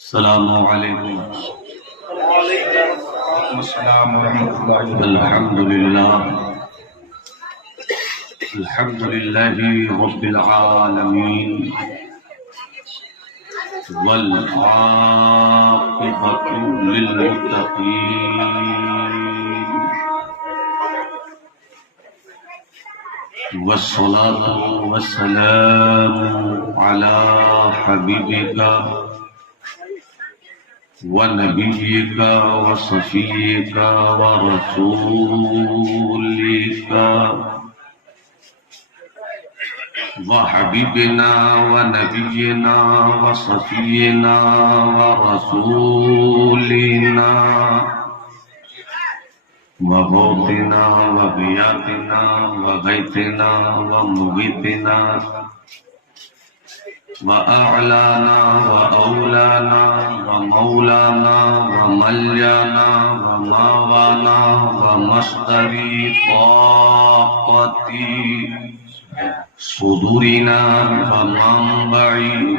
السلام علیکم وعلیکم السلام ورحمۃ اللہ الحمد للہ رب العالمین والعاقبۃ للمتقین والصلاة والسلام علی حبیبک ونبيك وصفيك ورسولك وحبيبنا ونبينا وصفينا ورسولنا وغوثنا وغياثنا وغيثنا ومغيثنا وأعلانا وأولانا ومولانا وملجانا وماوانا ومصدر طاقة صدورنا ومنبع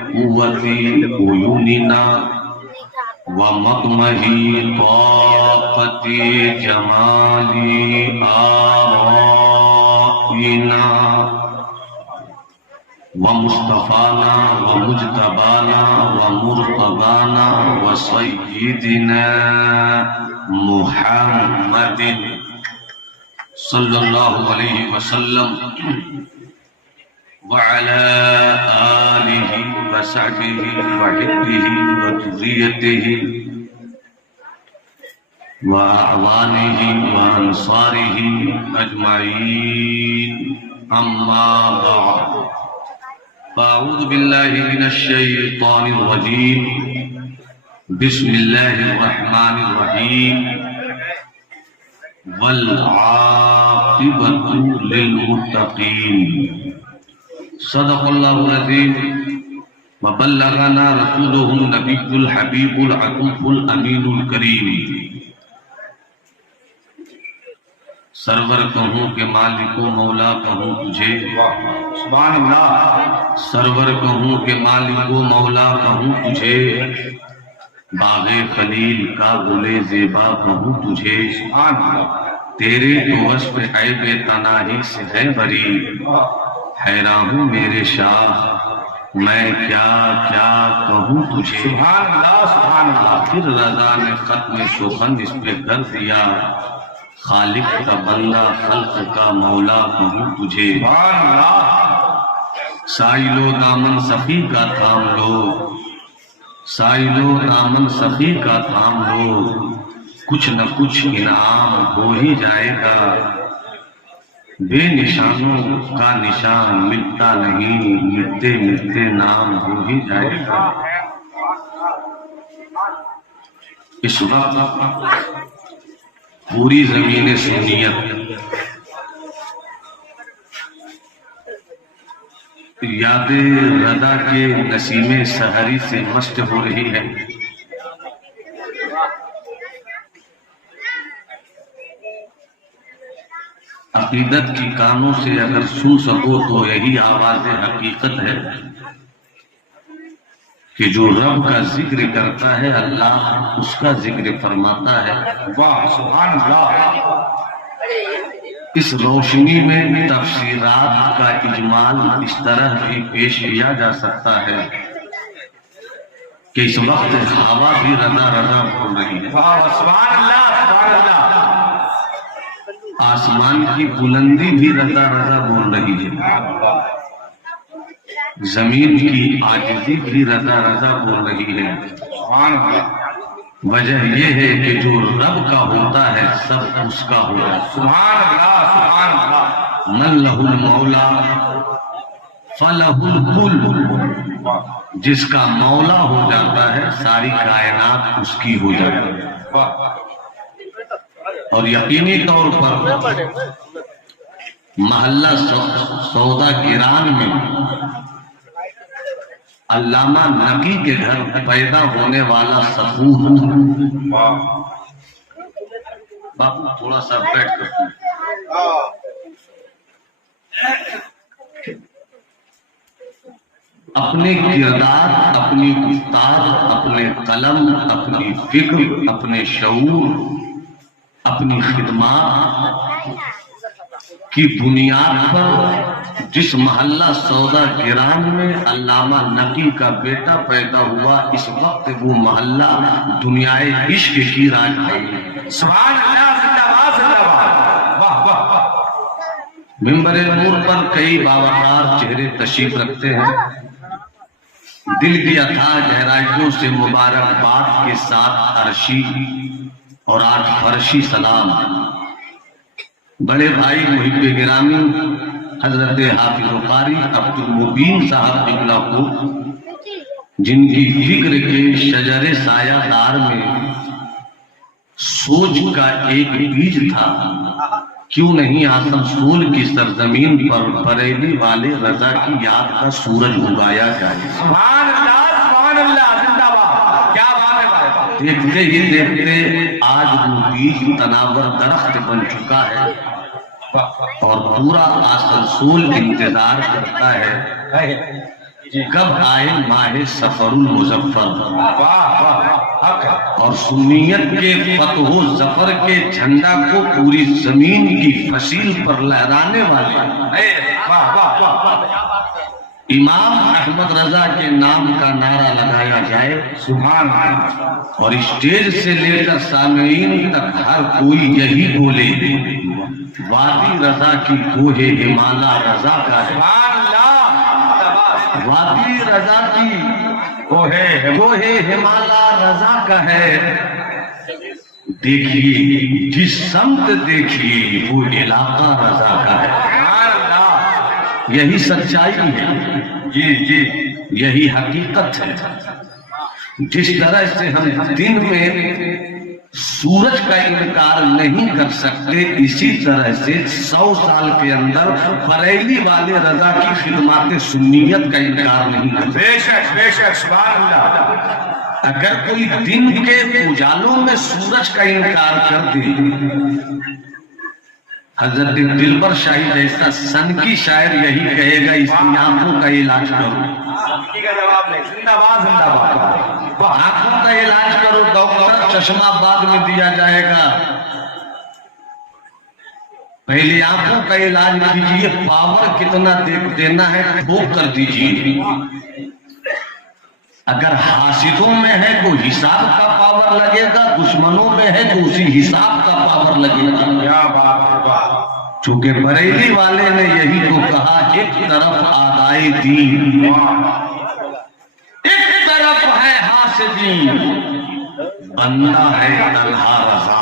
قوة عيوننا ومطمح طاقة جمال آرائنا ومصطفانا ومجتبانا ومرتضانا وسيدنا محمد صلى الله عليه وسلم وعلى آله وصحبه وحبه وذريته وأعوانه وأنصاره أجمعين أما بعد فأعوذ بالله من الشيطان الرجيم بسم الله الرحمن الرحيم والعاقبة للمتقين صدق الله العظيم وبلغنا رسوله النبي الحبيب العطوف الأمين الكريم سرور کہوں کہ مالک و مولا کہوں تجھے سبحان اللہ سرور کہوں کہ مالک و مولا کہوں تجھے باغ خلیل کا گل زیبا کہوں تجھے سبحان اللہ تیرے تو وصف عیب تناہی سے ہے بری حیران ہوں میرے شاہ میں کیا کیا کہوں تجھے سبحان اللہ سبحان اللہ پھر رضا نے ختم سخن اس پہ کر دیا خالق کا بندہ خلق کا مولا کہوں تجھے سبحان اللہ سائلو دامن سخی کا تھام لو سائلو دامن سخی کا تھام لو کچھ نہ کچھ انعام ہو ہی جائے گا بے نشانوں کا نشان مٹتا نہیں مٹتے مٹتے نام ہو ہی جائے گا اس وقت پوری زمین سنیت یاد رضا کے نسیم سحری سے مست ہو رہی ہے عقیدت کی کانوں سے اگر سن سکو تو یہی آواز حقیقت ہے کہ جو رب کا ذکر کرتا ہے اللہ اس کا ذکر فرماتا ہے واہ سبحان اللہ اس روشنی میں تفسیرات کا اجمال اس طرح بھی پیش کیا جا سکتا ہے کہ اس وقت ہوا بھی رضا رضا بول رہی ہے واہ سبحان اللہ سبحان اللہ آسمان کی بلندی بھی رضا رضا بول رہی ہے زمین کی عاجزی بھی رضا رضا بول رہی ہے سبحان اللہ وجہ یہ ہے کہ جو رب کا ہوتا ہے سب اس کا ہوتا ہے سبحان اللہ سبحان اللہ من لہ المولا فلہ الکل جس کا مولا ہو جاتا ہے ساری کائنات اس کی ہو جاتی ہے واہ اور یقینی طور پر محلہ سودا گران میں علامہ نقی کے گھر پیدا ہونے والا سفور واہ باپو تھوڑا سا بیٹھ کر اپنے کردار، اپنی گفتار، اپنے قلم، اپنی فکر، اپنے شعور، اپنی خدمات کی بنیاد پر جس محلہ سودا گران میں علامہ نقی کا بیٹا پیدا ہوا، اس وقت وہ محلہ دنیائے عشق کی راجدھانی ہے۔ سبحان اللہ، زندہ باد زندہ باد، واہ واہ۔ منبر نور پر کئی باوقار چہرے تشریف رکھتے ہیں، دل کی اتھاہ گہرائیوں سے مبارکباد کے ساتھ عرشی اور آج فرشی سلام۔ بڑے بھائی محب گرامی حضرت حافظ قاری عبد المبین صاحب قبلہ کو، جن کی فکر کے شجر سایہ دار میں سوچ کا ایک بیج تھا، کیوں نہیں آسنسول کی سرزمین پر بریلی والے رضا کی یاد کا سورج اگایا جائے۔ سبحان اللہ، زندہ باد، کیا بات ہے بھائی۔ دیکھتے ہی دیکھتے آج وہ بیج تناور درخت بن چکا ہے اور پورا آسنسول انتظار کرتا ہے کب آئے ماہ سفر المظفر، واہ واہ، حق ہے۔ اور سنیت کے فتح و ظفر کے جھنڈا کو پوری زمین کی فصیل پر لہرانے والے واہ واہ واہ، امام احمد رضا کے نام کا نعرہ لگایا جائے، سبحان اللہ۔ اور اسٹیج سے لے کر سامعین تک ہر کوئی یہی بولے، وادی رضا کی کوہ ہمالا رضا کا ہے، سبحان اللہ، وادی رضا کی کوہ ہمالا رضا کا ہے۔ دیکھیے جس سمت دیکھیے وہ علاقہ رضا کا ہے۔ سبحان اللہ، یہی سچائی ہے، جی جی، یہی حقیقت ہے۔ جس طرح سے ہم دن میں سورج کا انکار نہیں کر سکتے، اسی طرح سے 100 سال کے اندر بریلی والے رضا کی خدمات سنیت کا انکار نہیں کر سکتے۔ بے شک بے شک، سبحان اللہ۔ اگر کوئی دن کے اجالوں میں سورج کا انکار کر دے، حضرت دلبر شاہی جیسا سنکی شاعر یہی کہے گا اس کی آنکھوں کا علاج کرو، کا جواب نہیں، زندہ باد زندہ باد، آنکھوں کا علاج کرو، ڈاکٹر چشمہ آباد میں دیا جائے گا، پہلے آنکھوں کا علاج کیجیے، پاور کتنا دینا ہے ٹھوک کر دیجیے، اگر حاسدوں میں ہے تو حساب کا پاور لگے گا، دشمنوں میں ہے تو اسی حساب کا پاور لگے گا۔ کیا بات ہے، واہ، چونکہ بریلی والے نے یہی تو کہا، ایک طرف آدائے دین، ایک طرف ہے حاسدین، بندہ ہے تنہا رضا،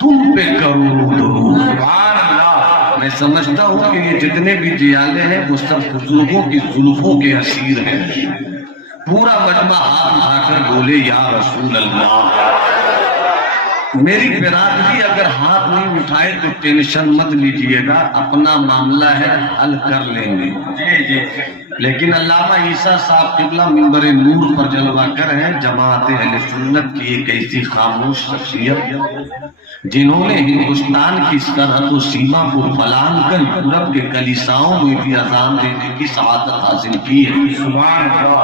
تم پہ کروں درود۔ سبحان اللہ، میں سمجھتا ہوں کہ یہ جتنے بھی جیالے ہیں وہ سب بزرگوں کی زلفوں کے اسیر ہیں۔ پورا مجمع ہاتھ اٹھا کر بولے یا رسول اللہ۔ میری برادری اگر ہاتھ نہیں اٹھائے تو ٹینشن مت لیجئے گا، اپنا معاملہ ہے حل کر لیں گے۔ جی جی، لیکن علامہ عیسیٰ صاحب قبلہ منبر نور پر جلوہ کر ہیں، جماعت اہل سنت کی ایک ایسی خاموش شخصیت جنہوں نے ہندوستان کی سرحد و سیما کو پلان کر یورپ کے کلیساؤں میں بھی اذان دینے کی سعادت حاصل کی ہے۔ سبحان اللہ،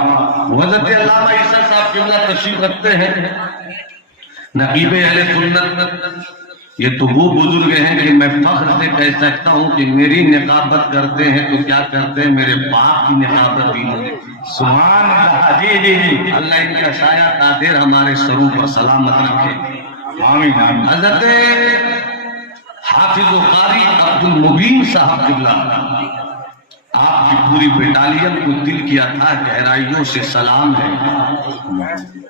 حضرت علامہ عیسیٰ صاحب قبلہ تشریف رکھتے ہیں، نقیب اہل سنت، یہ تو وہ بزرگ ہیں کہ میں فخر سے کہہ سکتا ہوں کہ میری نقابت کرتے ہیں تو کیا کرتے ہیں، میرے باپ کی نقابت بھی ہوتی۔ سبحان اللہ، جی جی جی، اللہ ان کا سایہ قادر ہمارے سروں پر سلامت رکھے۔ آمین آمین۔ حضرت حافظ قاری عبد المبین صاحب قبلہ، آپ کی پوری بٹالین کو دل کی اتھاہ گہرائیوں سے سلام ہے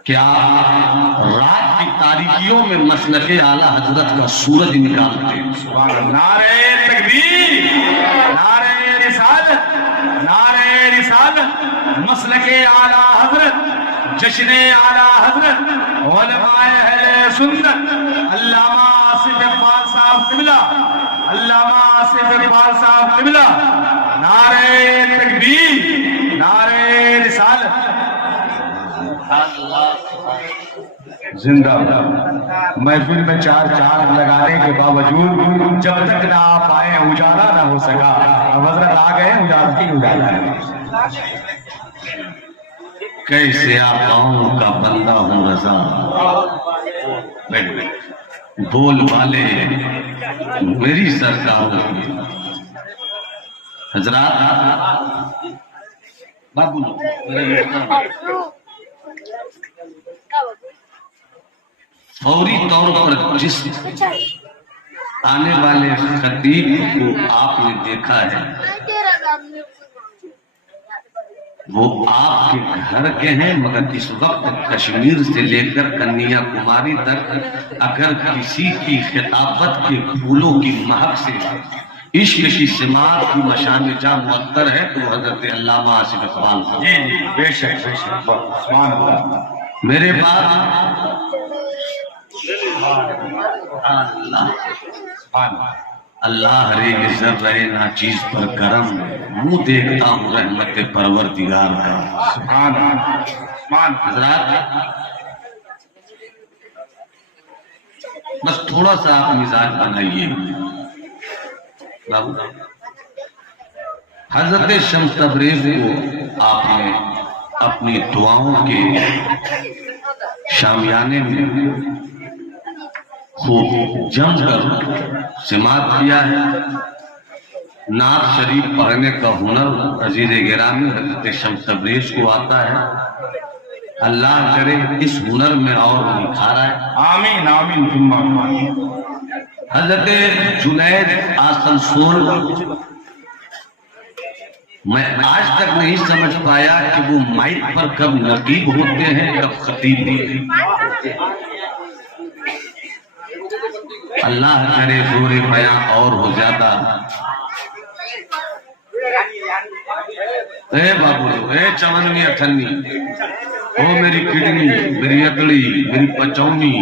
کہ آپ رات کی تاریکیوں میں مسلک اعلیٰ حضرت کا سورج نکالتے ہیں۔ سبحان اللہ، نعرہ تکبیر، نعرہ رسالت، نعرہ رسالت، مسلک اعلیٰ حضرت، جشن اعلیٰ حضرت، علماء اہل سنت، علامہ آصف اقبال صاحب قبلہ، علامہ آصف اقبال صاحب قبلہ، نعرہ تکبیر، نعرہ رسالت، زندہ باد۔ محفل میں چار چاند لگانے کے باوجود جب تک نہ آپ آئے اجالا نہ ہو سکا، اب حضرت آ گئے، اجالا ہی اجالا ہے۔ کیسے آقاؤں کا بندہ ہوں رضا، بول والے میری سرکار کی۔ حضرات بابو فوری طور پر جس آنے والے خطیب کو آپ نے دیکھا ہے وہ آپ کے گھر کے ہیں، مگر اس وقت کشمیر سے لے کر کنیا کماری تک اگر کسی کی خطابت کے پھولوں کی مہک سے عشق کی سماعت کی مشان جاں معطر ہے تو حضرت علامہ آصف اقبال کو۔ جی جی بے شک بے شک، سبحان اللہ۔ میرے بعد اللہ رے ذرہ ناچیز پر کرم، منہ دیکھتا ہوں رحمت پروردگار کا۔ سبحان اللہ سبحان اللہ۔ حضرات بس تھوڑا سا آپ مزاج بنائیے۔ حضرت شمس تبریز کو آپ نے اپنی دعاؤں کے شامیانے میں خوب جم کر سماعت کیا ہے۔ نعت شریف پڑھنے کا ہنر عزیز گرامی حضرت شمس تبریز کو آتا ہے۔ اللہ کرے اس ہنر میں اور نکھار آئے، آمین آمین ثم آمین۔ حضرت جنید آسنسول، میں آج تک نہیں سمجھ پایا کہ وہ مائک پر کب نقیب ہوتے ہیں کب خطیب بھی۔ اللہ کرے زور بیاں اور ہو زیادہ۔ اے بابو، اے چمنوی اٹھنی، او میری کڈنی، میری اکڑی، میری پچونی،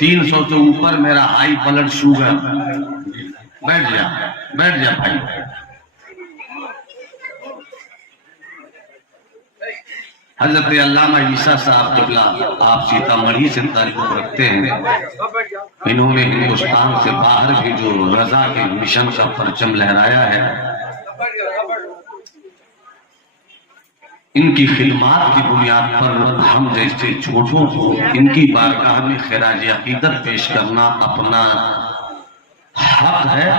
300 سے اوپر میرا ہائی بلڈ شوگر۔ بیٹھ جا بھائی۔ حضرت علامہ عیسیٰ صاحب قبلہ آپ سیتامڑھی سے تعلق رکھتے ہیں، انہوں نے ہندوستان سے باہر بھی جو رضا کے مشن کا پرچم لہرایا ہے، ان کی خدمات کی بنیاد پر ہم جیسے چھوٹوں کو ان کی بارگاہ میں خراج عقیدت پیش کرنا اپنا حق ہے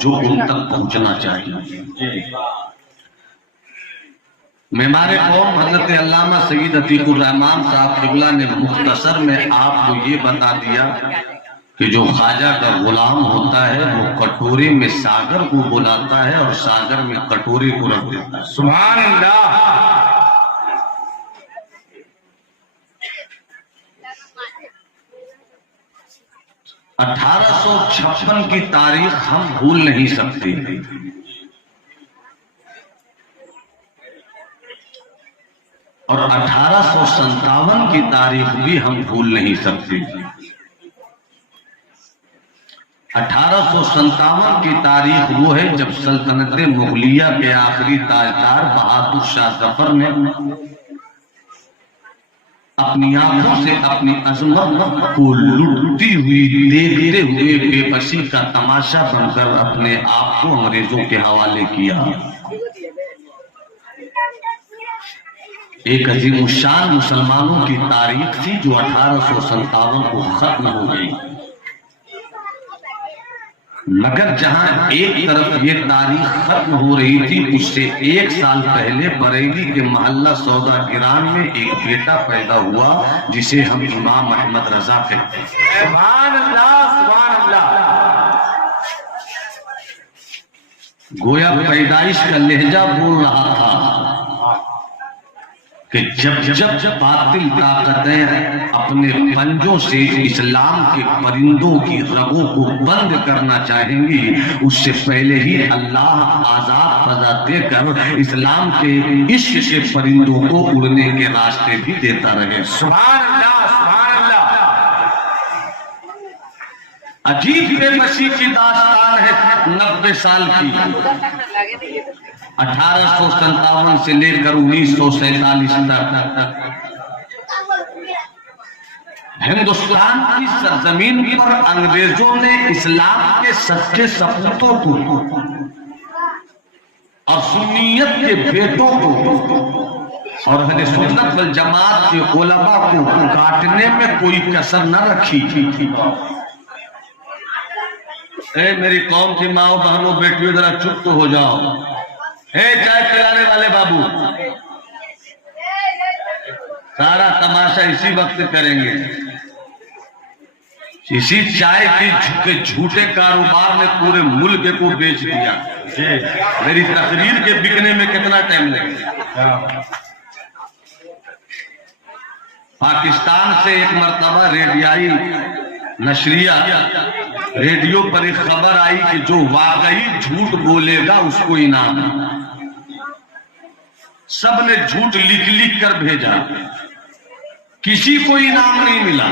جو ان تک پہنچنا چاہیے۔ معمار قوم حضرت علامہ سید عتیق الرحمن صاحب قبلہ نے مختصر میں آپ کو یہ بتا دیا کہ جو خواجہ کا غلام ہوتا ہے وہ کٹورے میں ساگر کو بلاتا ہے اور ساگر میں کٹورے کو رکھ دیتا ہے۔ سبحان اللہ۔ 1856 کی تاریخ ہم بھول نہیں سکتے، اور 1857 کی تاریخ بھی ہم بھول نہیں سکتے۔ 1857 کی تاریخ وہ ہے جب سلطنت مغلیہ کے آخری تاجدار بہادر شاہ ظفر نے اپنی آنکھوں سے اپنی عظمت کو لٹتی ہوئی دیکھتے ہوئے بے بسی کا تماشا بن کر اپنے آپ کو انگریزوں کے حوالے کیا۔ ایک عظیم الشان مسلمانوں کی تاریخ تھی جو 1857 کو ختم ہو گئی، مگر جہاں ایک طرف یہ تاریخ ختم ہو رہی تھی اس سے 1 سال پہلے بریلی کے محلہ سودا گران میں ایک بیٹا پیدا ہوا جسے ہم امام احمد رضا کہتے ہیں۔ سبحان اللہ سبحان اللہ۔ گویا پیدائش کا لہجہ بول رہا تھا کہ جب باطل طاقتیں اپنے پنجوں سے اسلام کے پرندوں کی رگوں کو بند کرنا چاہیں گی اس سے پہلے ہی اللہ آزاد فضا دے کر اسلام کے عشق کے پرندوں کو اڑنے کے راستے بھی دیتا رہے۔ سبحان اللہ سبحان اللہ۔ عجیب بے بسی کی داستان ہے 90 سال کی۔ 1857 سے لے کر 1947 تک ہندوستان کی سرزمین پر انگریزوں نے اسلام کے سچے سپوتوں کو اور سنیت کے بیٹوں کو اور اہل سنت والجماعت کے علماء کو کاٹنے میں کوئی کسر نہ رکھی تھی۔ اے میری قوم کی ماں بہنوں بیٹیوں ذرا چپ تو ہو جاؤ۔ اے چائے پلانے والے بابو، سارا تماشا اسی وقت کریں گے۔ اسی چائے کے جھوٹے کاروبار نے پورے ملک کو بیچ دیا۔ میری تقریر کے بکنے میں کتنا ٹائم لگے گا؟ پاکستان سے ایک مرتبہ ریڈیائی نشریہ ریڈیو پر ایک خبر آئی کہ جو واقعی جھوٹ بولے گا اس کو انعام۔ سب نے جھوٹ لکھ لکھ کر بھیجا، کسی کو انعام نہیں ملا۔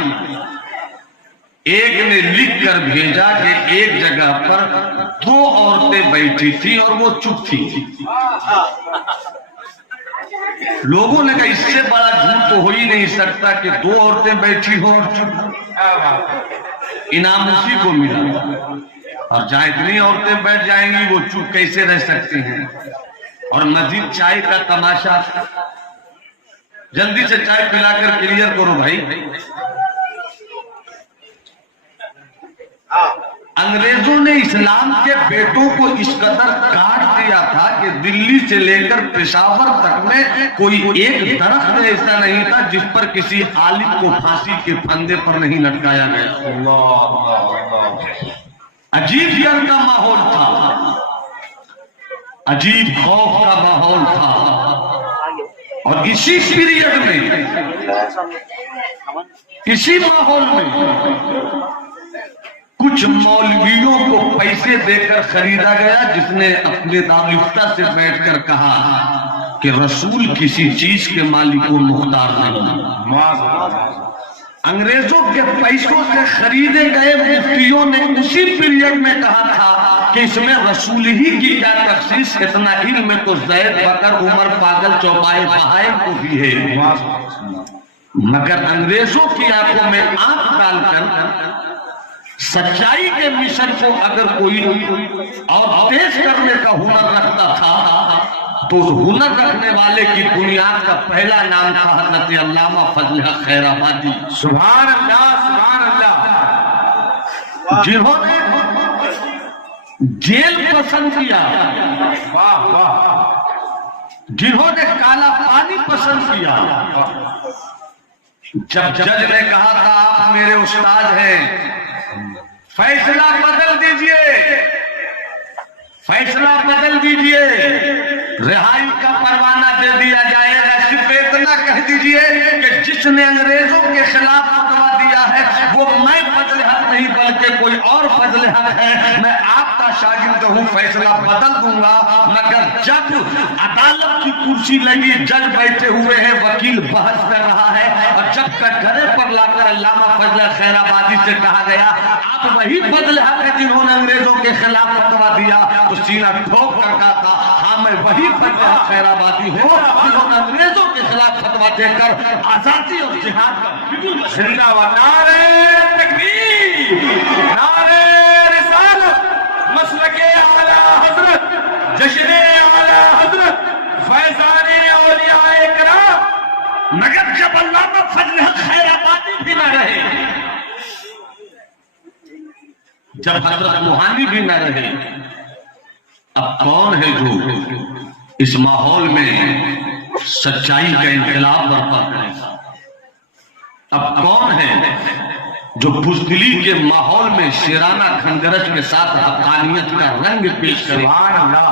ایک نے لکھ کر بھیجا کہ ایک جگہ پر 2 عورتیں بیٹھی تھی اور وہ چپ تھی۔ لوگوں نے کہا اس سے بڑا جھوٹ تو ہو ہی نہیں سکتا کہ 2 عورتیں بیٹھی ہو اور چپ، انعام اسی کو ملا۔ اور جہاں اتنی عورتیں بیٹھ جائیں گی وہ چپ کیسے رہ سکتی ہیں؟ اور مزید چائے کا تماشا، جلدی سے چائے پلا کر کلیئر کرو بھائی۔ انگریزوں نے اسلام کے بیٹوں کو اس قدر کاٹ دیا تھا کہ دلی سے لے کر پشاور تک میں کوئی ایک درخت ایسا نہیں تھا جس پر کسی عالم کو پھانسی کے پھندے پر نہیں لٹکایا گیا۔ عجیب ڈر کا ماحول تھا، عجیب خوف کا ماحول تھا۔ اور اسی پیریڈ میں، اسی ماحول میں کچھ مولویوں کو پیسے دے کر خریدا گیا جس نے اپنے دارالفتہ سے بیٹھ کر کہا کہ رسول کسی چیز کے مالک و مختار نہیں۔ انگریزوں کے پیسوں سے خریدے گئے مفتیوں نے اسی پیریڈ میں کہا تھا کہ اس میں رسول ہی کی کیا تخصیص، اتنا علم تو زید بکر عمر پاگل چوپائے بہائم کو بھی ہے۔ مگر انگریزوں کی آنکھوں میں آنکھ ڈال کر سچائی کے مشن کو اگر کوئی اور تیز کرنے کا ہنر رکھتا تھا تو اس ہنر رکھنے والے کی بنیاد کا پہلا نام تھا حضرت علامہ فضل حق خیر آبادی۔ سبحان اللہ، سبحان اللہ، جنہوں نے جیل پسند کیا، واہ واہ، جنہوں نے کالا پانی پسند کیا۔ جب جج نے کہا تھا آپ میرے استاد ہیں، فیصلہ بدل دیجئے، فیصلہ بدل دیجئے، رہائی کا پروانہ دے دیا جائے گا، صرف اتنا کہہ دیجئے کہ جس نے انگریزوں کے خلاف فتویٰ دیا ہے وہ میں فضل حق نہیں بلکہ کوئی اور فضل حق ہے، میں آپ کا شاگرد ہوں، فیصلہ بدل دوں گا۔ مگر جب عدالت کی کرسی لگی، جج بیٹھے ہوئے ہیں، وکیل بحث کر رہا ہے، اور جب تک گھرے پر لا کر علامہ فضل خیر آبادی سے کہا گیا آپ وہی فضل حق ہے جنہوں نے انگریزوں کے خلاف فتویٰ دیا، تو سینہ ٹھوک کر کہا تھا ہاں میں وہی فضل حق خیر آبادی ہوں جنہوں نے انگریزوں کے خلاف فتویٰ دے کر آزادی اور جہاد کا زندہ باد، نعرہ تکبیر، نعرہ رسالت، مسلک اعلیٰ حضرت، جشن اعلیٰ حضرت، فیضان اولیاء کرام۔ مگر جب علامہ فضل حق خیر آبادی بھی نہ رہے، جب حضرت موہانی بھی نہ رہے، اب کون ہے جو اس ماحول میں سچائی کا انقلاب برپا کرے گا؟ اب کون ہے جو بزدلی کے ماحول میں شیرانہ کھنگرش کے ساتھ حقانیت کا رنگ پیش کرے؟ سبحان اللہ،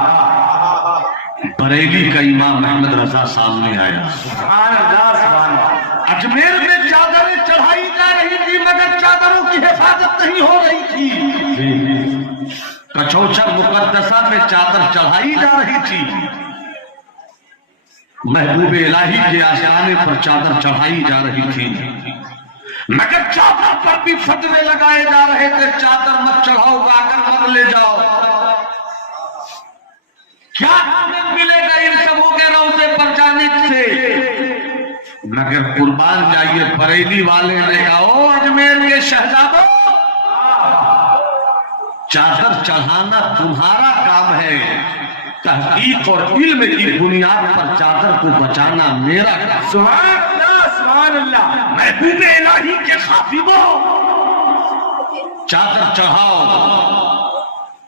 بریلی کا امام محمد رضا سامنے آیا۔ سبحان اللہ، سبحان اللہ، اجمیر میں چادریں چڑھائی جا رہی تھی مگر چادروں کی حفاظت نہیں ہو رہی تھی۔ کچوچا مقدسہ میں چادر چڑھائی جا رہی تھی، محبوب الہی کے آستانے پر چادر چڑھائی جا رہی تھی، مگر چادر پر بھی فتوے لگائے جا رہے تھے، چادر مت چڑھاؤ، گا کر مت لے جاؤ۔ کیا ہمیں ملے گا ان سبوں کے روضے پر جانے سے؟ مگر قربان جائیے بریلی والے نے کہا او اجمیر کے شہزادوں، چادر چڑھانا تمہارا کام ہے، تحقیق اور علم کی بنیاد پر چادر کو بچانا میرا کام۔ سبحان اللہ سبحان اللہ۔ محبوب الہی کے خاطبوں، چادر چڑھاؤ،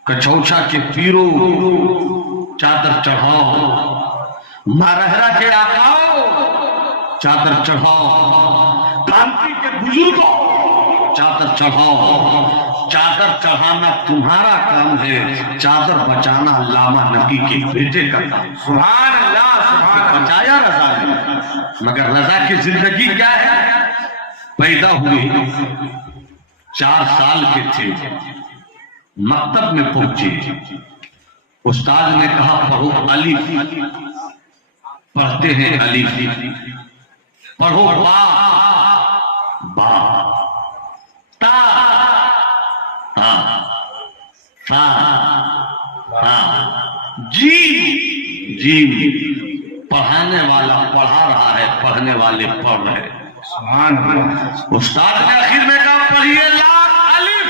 کچوچا کے پیرو چادر چڑھاؤ، مارہرا کے آقاؤ چادر چڑھاؤ، کانتی کے بزرگوں چادر چڑھاؤ۔ چادر چڑھانا تمہارا کام ہے، چادر بچانا علامہ نبی کے بیٹے کا کام۔ سبحان اللہ سبحان اللہ۔ بچایا رضا نے، مگر رضا کی زندگی کیا ہے؟ پیدا ہوئے 4 سال کے تھے، مکتب میں پہنچے، استاد نے کہا پڑھو الف، پڑھتے ہیں الف، پڑھو با، با، تا، تا، تا، تا، جیم، جیم۔ پڑھانے والا پڑھا رہا ہے، پڑھنے والے پڑھ رہے ہیں۔ سبحان اللہ۔ استاد نے آخر میں کہا پڑھیے لام الف۔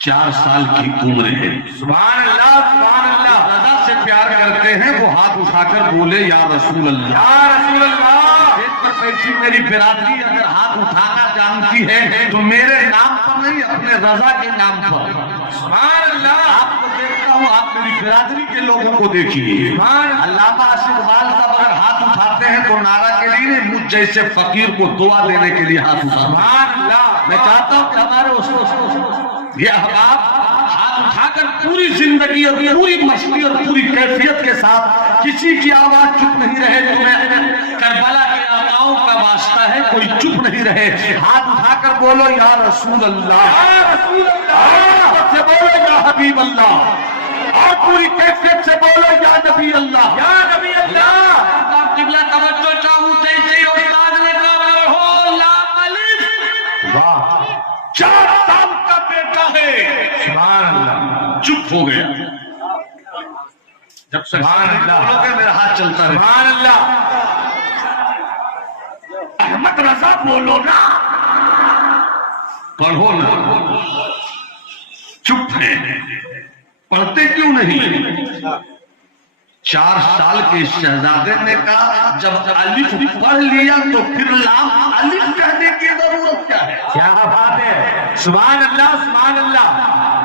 4 سال کی عمر ہے۔ سبحان اللہ سبحان اللہ۔ رضا سے پیار کرتے ہیں، وہ ہاتھ اٹھا کر بولے یا رسول اللہ، یا رسول اللہ۔ ایک پر پیچھی میری برادری اگر ہاتھ اٹھانا جانتی ہے تو میرے نام پر نہیں، اپنے رضا کے نام پر۔ سبحان اللہ۔ آپ کو دیکھتا ہوں، آپ میری برادری کے لوگوں کو دیکھیے۔ علامہ استقبال صاحب اگر ہاتھ اٹھاتے ہیں تو نعرہ کے لیے، مجھ جیسے فقیر کو دعا دینے کے لیے ہاتھ اٹھاتے ہیں۔ سبحان اللہ۔ میں چاہتا ہوں کہ ہمارے یہ احباب ہاتھ اٹھا کر پوری زندگی اور پوری مشقی اور پوری کیفیت کے ساتھ کسی کی آواز چپ نہیں رہے۔ تمہیں کربلا کے آقاؤں کا واسطہ ہے، کوئی چپ نہیں رہے، ہاتھ اٹھا کر بولو یا رسول اللہ، یا رسول اللہ۔ سے بولو یا حبیب اللہ، اور پوری کیفیت سے بولو یا نبی اللہ، یا نبی اللہ۔ قبلہ توجہ چاہوں جیسے ہی استاد نے کہا پڑھو لام الف، واہ 4 سال کا بیٹا ہے، سبحان اللہ چپ ہو گیا۔ جب سبحان اللہ بولو کہ میرا ہاتھ چلتا رہے، سبحان اللہ۔ احمد رضا بولو نا، پڑھو نا، چپ ہے، پڑھتے کیوں نہیں؟ 4 سال کے شہزادے نے کہا جب الف پڑھ لیا تو پھر لام الف کہنے کی ضرورت کیا ہے؟ کیا بات ہے، سبحان اللہ سبحان اللہ۔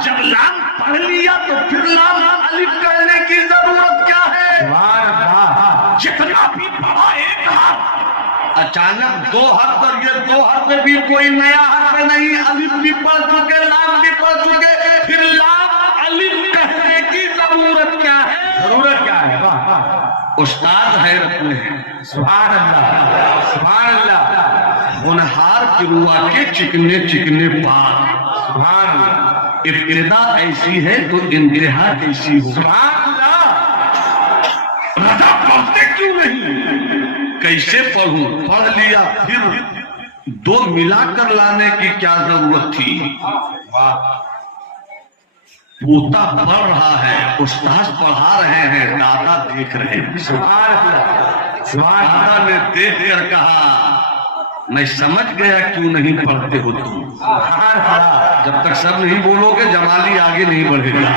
جب لام پڑھ لیا تو پھر لام الف کہنے کی ضرورت کیا ہے؟ سبحان اللہ۔ جتنا بھی پڑھا ایک حرف، اچانک 2 حرف، اور یہ 2 حرف میں بھی کوئی نیا حرف نہیں، الف بھی پڑھ چکے، لام بھی پڑھ چکے، پھر لام الف کہنے کی ضرورت کیا ہے؟ ضرورت کیا ہے؟ واہ واہ استاد حیرت میں ہے۔ سبحان اللہ سبحان اللہ ہونہار کی روا کے چکنے چکنے پار، سبحان اللہ ابتدا ایسی ہے تو انتہا کیسی ہو؟ سبحان اللہ۔ رضا پڑھتے کیوں نہیں؟ کیسے پڑھوں؟ پڑھ لیا، پھر 2 ملا کر لانے کی کیا ضرورت تھی؟ پوتا پڑھ رہا ہے، استاد پڑھا رہے ہیں، دادا دیکھ رہے ہیں۔ سبحان اللہ سبحان اللہ۔ دادا نے دیکھ کر کہا میں سمجھ گیا کیوں نہیں پڑھتے ہو تم۔ سبحان اللہ۔ جب تک سب نہیں بولو گے جمالی آگے نہیں بڑھے گا۔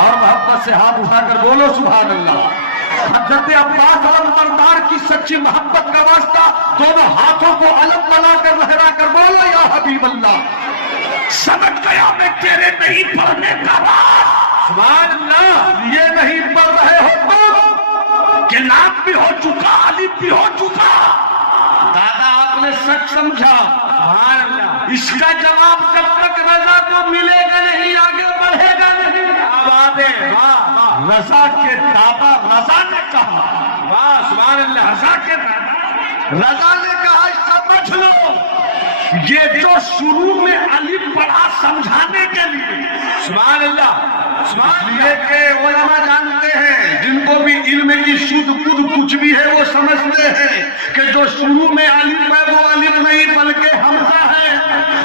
اور محبت سے ہاتھ اٹھا کر بولو سبحان اللہ۔ حضرت عباس اور مردار کی سچی محبت کا واسطہ، دونوں ہاتھوں کو علم بنا کر لہرا کر بولو یا حبیب اللہ، سمجھ گیا میں تیرے نہیں پڑھنے کا راز۔ سبحان اللہ۔ یہ نہیں پڑھ رہے ہو تم کہ نام بھی ہو چکا، الف بھی ہو چکا۔ دادا آپ نے سچ سمجھا، سبحان اللہ۔ اس کا جواب جب تک رضا کو ملے گا نہیں، آگے بڑھے گا نہیں۔ کیا بات ہے، واہ واہ رضا کے دادا رضا نے کہا، واہ سبحان اللہ۔ رضا کے دادا رضا نے کہا سمجھ لو، یہ جو شروع میں الف پڑھا سمجھانے کے لیے، سبحان اللہ سبحان اس لیے کہ علماء جانتے ہیں، جن کو بھی علم کی شدھ بدھ کچھ بھی ہے وہ سمجھتے ہیں کہ جو شروع میں الف ہے وہ الف نہیں بلکہ حمزہ ہے،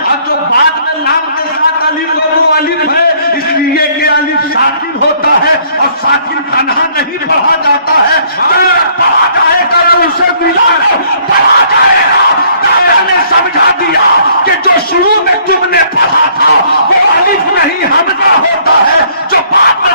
اور جو بعد میں لام کے ساتھ الف ہے وہ الف ہے، اس لیے کہ الف ساکن ہوتا ہے اور ساکن تنہا نہیں پڑھا جاتا ہے، پڑھا جائے گا تو اسے ملا کر پڑھا جائے گا۔ دادا نے سمجھا دیا کہ جو شروع میں تم نے پڑھا تھا وہ الف نہیں حمزہ ہوتا ہے، جو بعد میں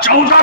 14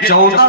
14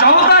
14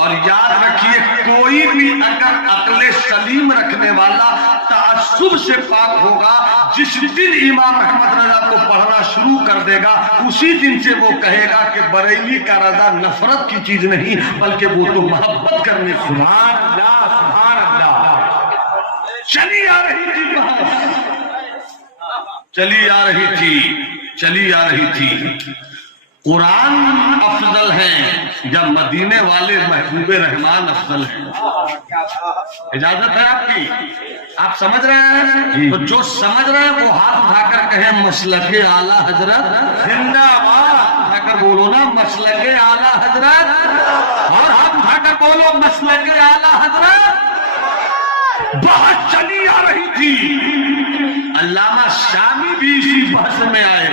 اور یاد رکھیے کوئی بھی اگر عقل سلیم رکھنے والا تعصب سے پاک ہوگا، جس دن امام احمد رضا کو پڑھنا شروع کر دے گا اسی دن سے وہ کہے گا کہ بریلی کا رضا نفرت کی چیز نہیں بلکہ وہ تو محبت کرنے کی۔ سبحان اللہ سبحان اللہ۔ چلی آ رہی تھی چلی آ رہی تھی قرآن افضل ہے یا مدینے والے محبوب رحمان افضل ہیں؟ اجازت ہے آپ کی؟ آپ سمجھ رہے ہیں؟ تو جو سمجھ رہے ہیں وہ ہاتھ اٹھا کر کہیں مسلک اعلیٰ حضرت زندہ باد، اٹھا کر بولو نا مسلک اعلیٰ حضرت، اور ہاتھ اٹھا کر بولو مسلک اعلیٰ حضرت۔ بہت چلی آ رہی تھی، علامہ شامی بھی اسی بحث میں آئے،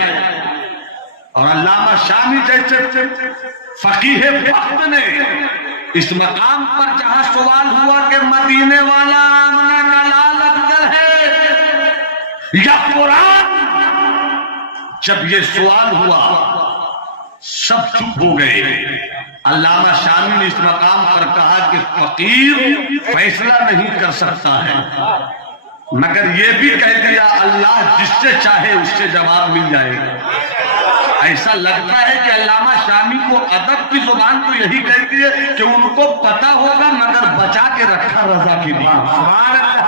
اور علامہ شامی جیسے فقیہ وقت نے اس مقام پر جہاں سوال ہوا کہ مدینے والا آمنہ کا لال افضل ہے یا قرآن، جب یہ سوال ہوا سب چپ ہو گئے۔ علامہ شامی نے اس مقام پر کہا کہ فقیر فیصلہ نہیں کر سکتا ہے، مگر یہ بھی کہہ دیا اللہ جس سے چاہے اس سے جواب مل جائے گا۔ ایسا لگتا ہے کہ علامہ شامی کو ادب کی زبان تو یہی کہتی ہے کہ ان کو پتا ہوگا مگر بچا کے رکھا رضا کے لیے۔ سبحان اللہ،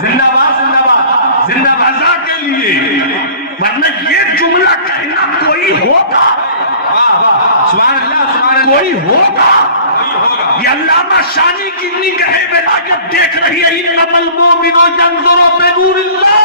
زندہ باد زندہ باد زندہ باد۔ رضا کے لیے، ورنہ یہ جملہ کہنا کوئی ہوگا، واہ واہ سبحان اللہ سبحان اللہ، کوئی ہوگا۔ یہ علامہ شانی کی نگاہ ولایت دیکھ رہی ہے، انما المؤمن ينظر بنور اللہ۔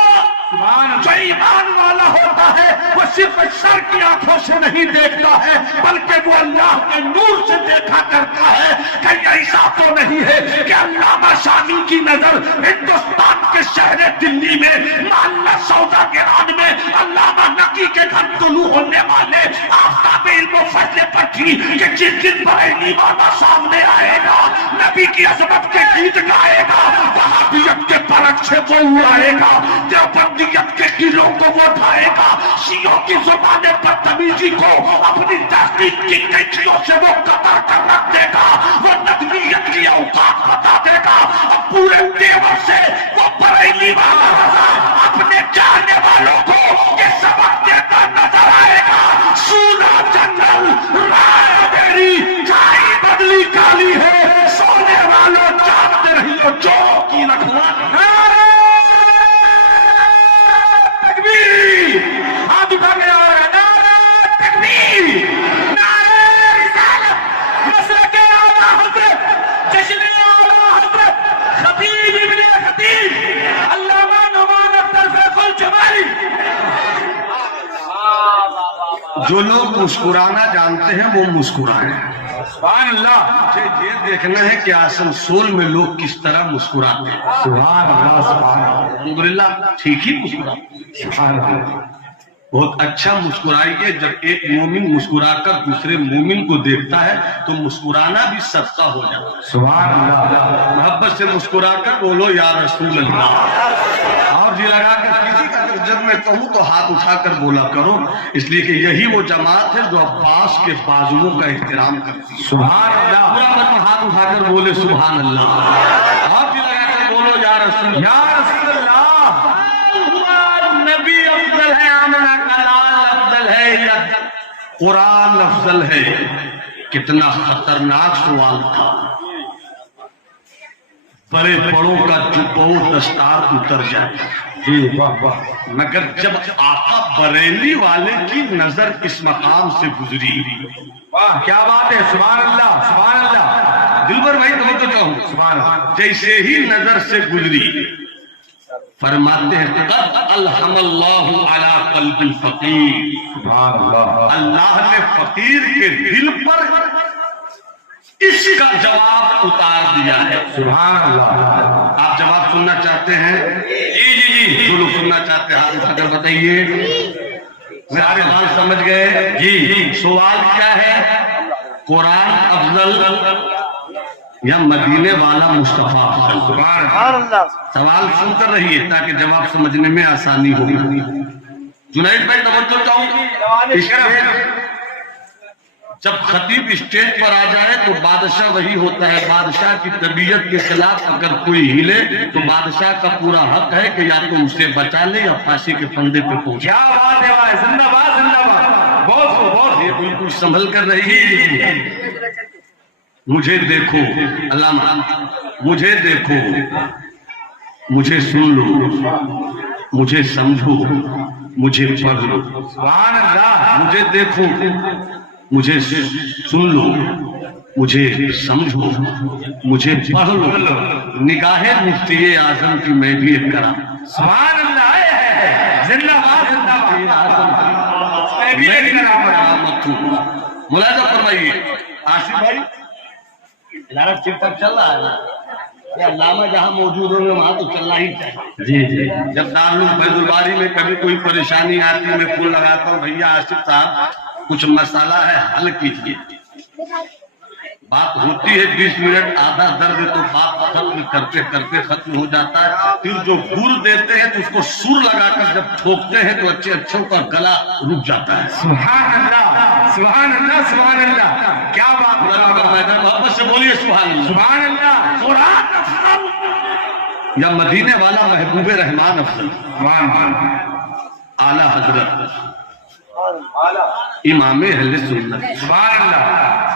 جو ایمان والا ہوتا ہے وہ صرف سر کی آنکھوں سے نہیں دیکھتا ہے بلکہ وہ اللہ کے نور سے دیکھا کرتا ہے۔ کہیں ایسا تو نہیں ہے کہ علامہ شامی کی نظر ہندوستان کے شہر دلی میں محلہ سوداگران میں علامہ نقی کے گھر طلوع ہونے والے آفتاب علم و فضل پر تھی کہ جس دن بریلی والا سامنے آئے گا، نبی کی عظمت کے گیت گائے گا، وہابیت کے پرچ سے وہ اڑائے گا، دیوبندیت کے قلعوں کو وہ اٹھائے گا، شیعوں کی زبان بدتمیزی کو اپنی تحقیق کی کیچیوں سے وہ قطر کر رکھ دے گا، وہ ندویت کی اوقات بتا دے گا، اب پورے دیور سے وہ بریلی والا رضا اپنے چاہنے والوں کو یہ سبق دیتا نظر آئے گا۔ سونا جنگل رائے میری چائی بدلی کالی ہے، سونے والوں جانتے رہی ہو جو کی رکھنا۔ تکبیر، ہاتھ اٹھا کے آ رہا ہے، نعرہ تکبیر، نعرہ رسالت، مسلک اعلیٰ حضرت، جشن اعلیٰ حضرت خطیب ابن خطیب علامہ نعمان افضل فیض الجمالی۔ جو لوگ مسکرانا جانتے ہیں وہ مسکرائیں۔ سبحان اللہ مجھے یہ دیکھنا ہے کہ آسنسول میں لوگ کس طرح مسکراتے ہیں۔ سبحان اللہ سبحان اللہ الحمدللہ ٹھیک ہی مسکراتے، سبحان اللہ۔ بہت اچھا مسکرائیے۔ جب ایک مومن مسکرا کر دوسرے مومن کو دیکھتا ہے تو مسکرانا بھی صدقہ ہو جاتا ہے۔ سبحان اللہ، محبت سے مسکرا کر بولو یا رسول اللہ، اور جی لگا کر کسی کا جب میں کہوں تو ہاتھ اٹھا کر بولا کرو، اس لیے کہ یہی وہ جماعت ہے جو عباس کے بازوؤں کا احترام کرتی ہے۔ سبحان اللہ، پورا مطلب ہاتھ اٹھا کر بولے سبحان اللہ، اور جی لگا کر بولو یا رسول اللہ۔ یا رسول اللہ، نبی افضل ہے، آمنہ کا لال افضل ہے یا قرآن افضل ہے؟ کتنا خطرناک سوال تھا۔ بڑے بڑوں کا جبہ دستار اتر جائے، جی واہ واہ، مگر جب آقا بریلی والے کی نظر اس مقام سے گزری، واہ کیا بات ہے، سبحان اللہ سبحان اللہ، دلبر بھائی توجہ چاہوں، سبحان اللہ، جیسے ہی نظر سے گزری فرماتے ہیں قد الہم اللہ علی قلب الفقیر، سبحان اللہ، اللہ نے فقیر کے دل پر اس کا جواب اتار دیا ہے۔ سبحان اللہ۔ آپ جواب سننا چاہتے ہیں؟ جی جو لوگ سننا چاہتے ہیں ہاتھ اٹھا کر بتائیے۔ میرا سوال سمجھ گئے؟ جی سوال کیا ہے؟ قرآن افضل یا مدینے والا مصطفیٰ افضل؟ سبحان اللہ، سوال سن کر رہیے تاکہ جواب سمجھنے میں آسانی ہوگی۔ جنید بھائی توجہ چاہوں، جب خطیب اسٹیج پر آ جائے تو بادشاہ وہی ہوتا ہے. بادشاہ کی طبیعت کے خلاف اگر کوئی ہلے تو بادشاہ کا پورا حق ہے کہ یا تو اسے بچا لے یا پھانسی کے پھندے پہ پہنچے. کیا بات ہے بھائی، زندہ باد زندہ باد. بہت یہ بالکل سنبھل کر رہی. مجھے دیکھو علامہ، مجھے دیکھو، مجھے سن لو، مجھے سمجھو، مجھے پڑھ لو. سبحان اللہ. مجھے دیکھو، مجھے سن لو، مجھے سمجھو، مجھے پڑھ لو. نگاہ مفتی اعظم کی میں بھی ایک کرا. سبحان اللہ. زندہ باد زندہ باد. میں بھی ایک کرا. ملاحظہ فرمائیے آصف بھائی، ادارہ ٹھیک ٹھاک چل رہا ہے نا؟ علامہ جہاں موجود ہوں گے وہاں تو چلنا ہی چاہیے. جی جی. جب دارالعلوم فیض الباری میں کبھی کوئی پریشانی آتی ہے میں فون لگاتا ہوں، بھیا آصف صاحب کچھ مسئلہ ہے حل کیجیے. بات ہوتی ہے 20 منٹ، آدھا درد تو بات ختم کرتے کرتے ختم ہو جاتا ہے. پھر جو گر دیتے ہیں تو اس کو سر لگا کر جب ٹھوکتے ہیں تو اچھے اچھوں کا گلا رک جاتا ہے. سبحان اللہ سبحان اللہ سبحان اللہ. کیا بات ہے. محبت سے بولیے سبحان اللہ. سبحان اللہ. قرآن افضل یا مدینے والا محبوب رحمان افضل. سبحان اللہ. اعلی حضرت امام اہل سنت، سبحان اللہ.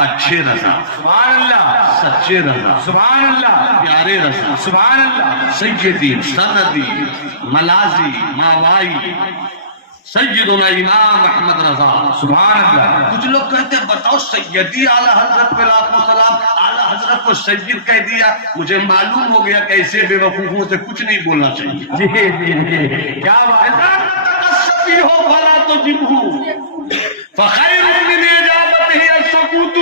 اچھے رضا، سبحان اللہ. سچے رضا، سبحان اللہ. پیارے رضا، سبحان اللہ. سیدی سندی ملازی ماوائی سیدنا امام احمد رضا. سبحان اللہ. کچھ لوگ کہتے ہیں بتاؤ سیدی اعلی حضرت پہ لاکھ سلام، اعلی حضرت کو سید کہہ دیا. مجھے معلوم ہو گیا کہ ایسے بے وقوفوں سے کچھ نہیں بولنا چاہیے. جی جی. کیا بات ہے. ہو بھلا تو جبہو فخیر من اجابت ہی السکوت.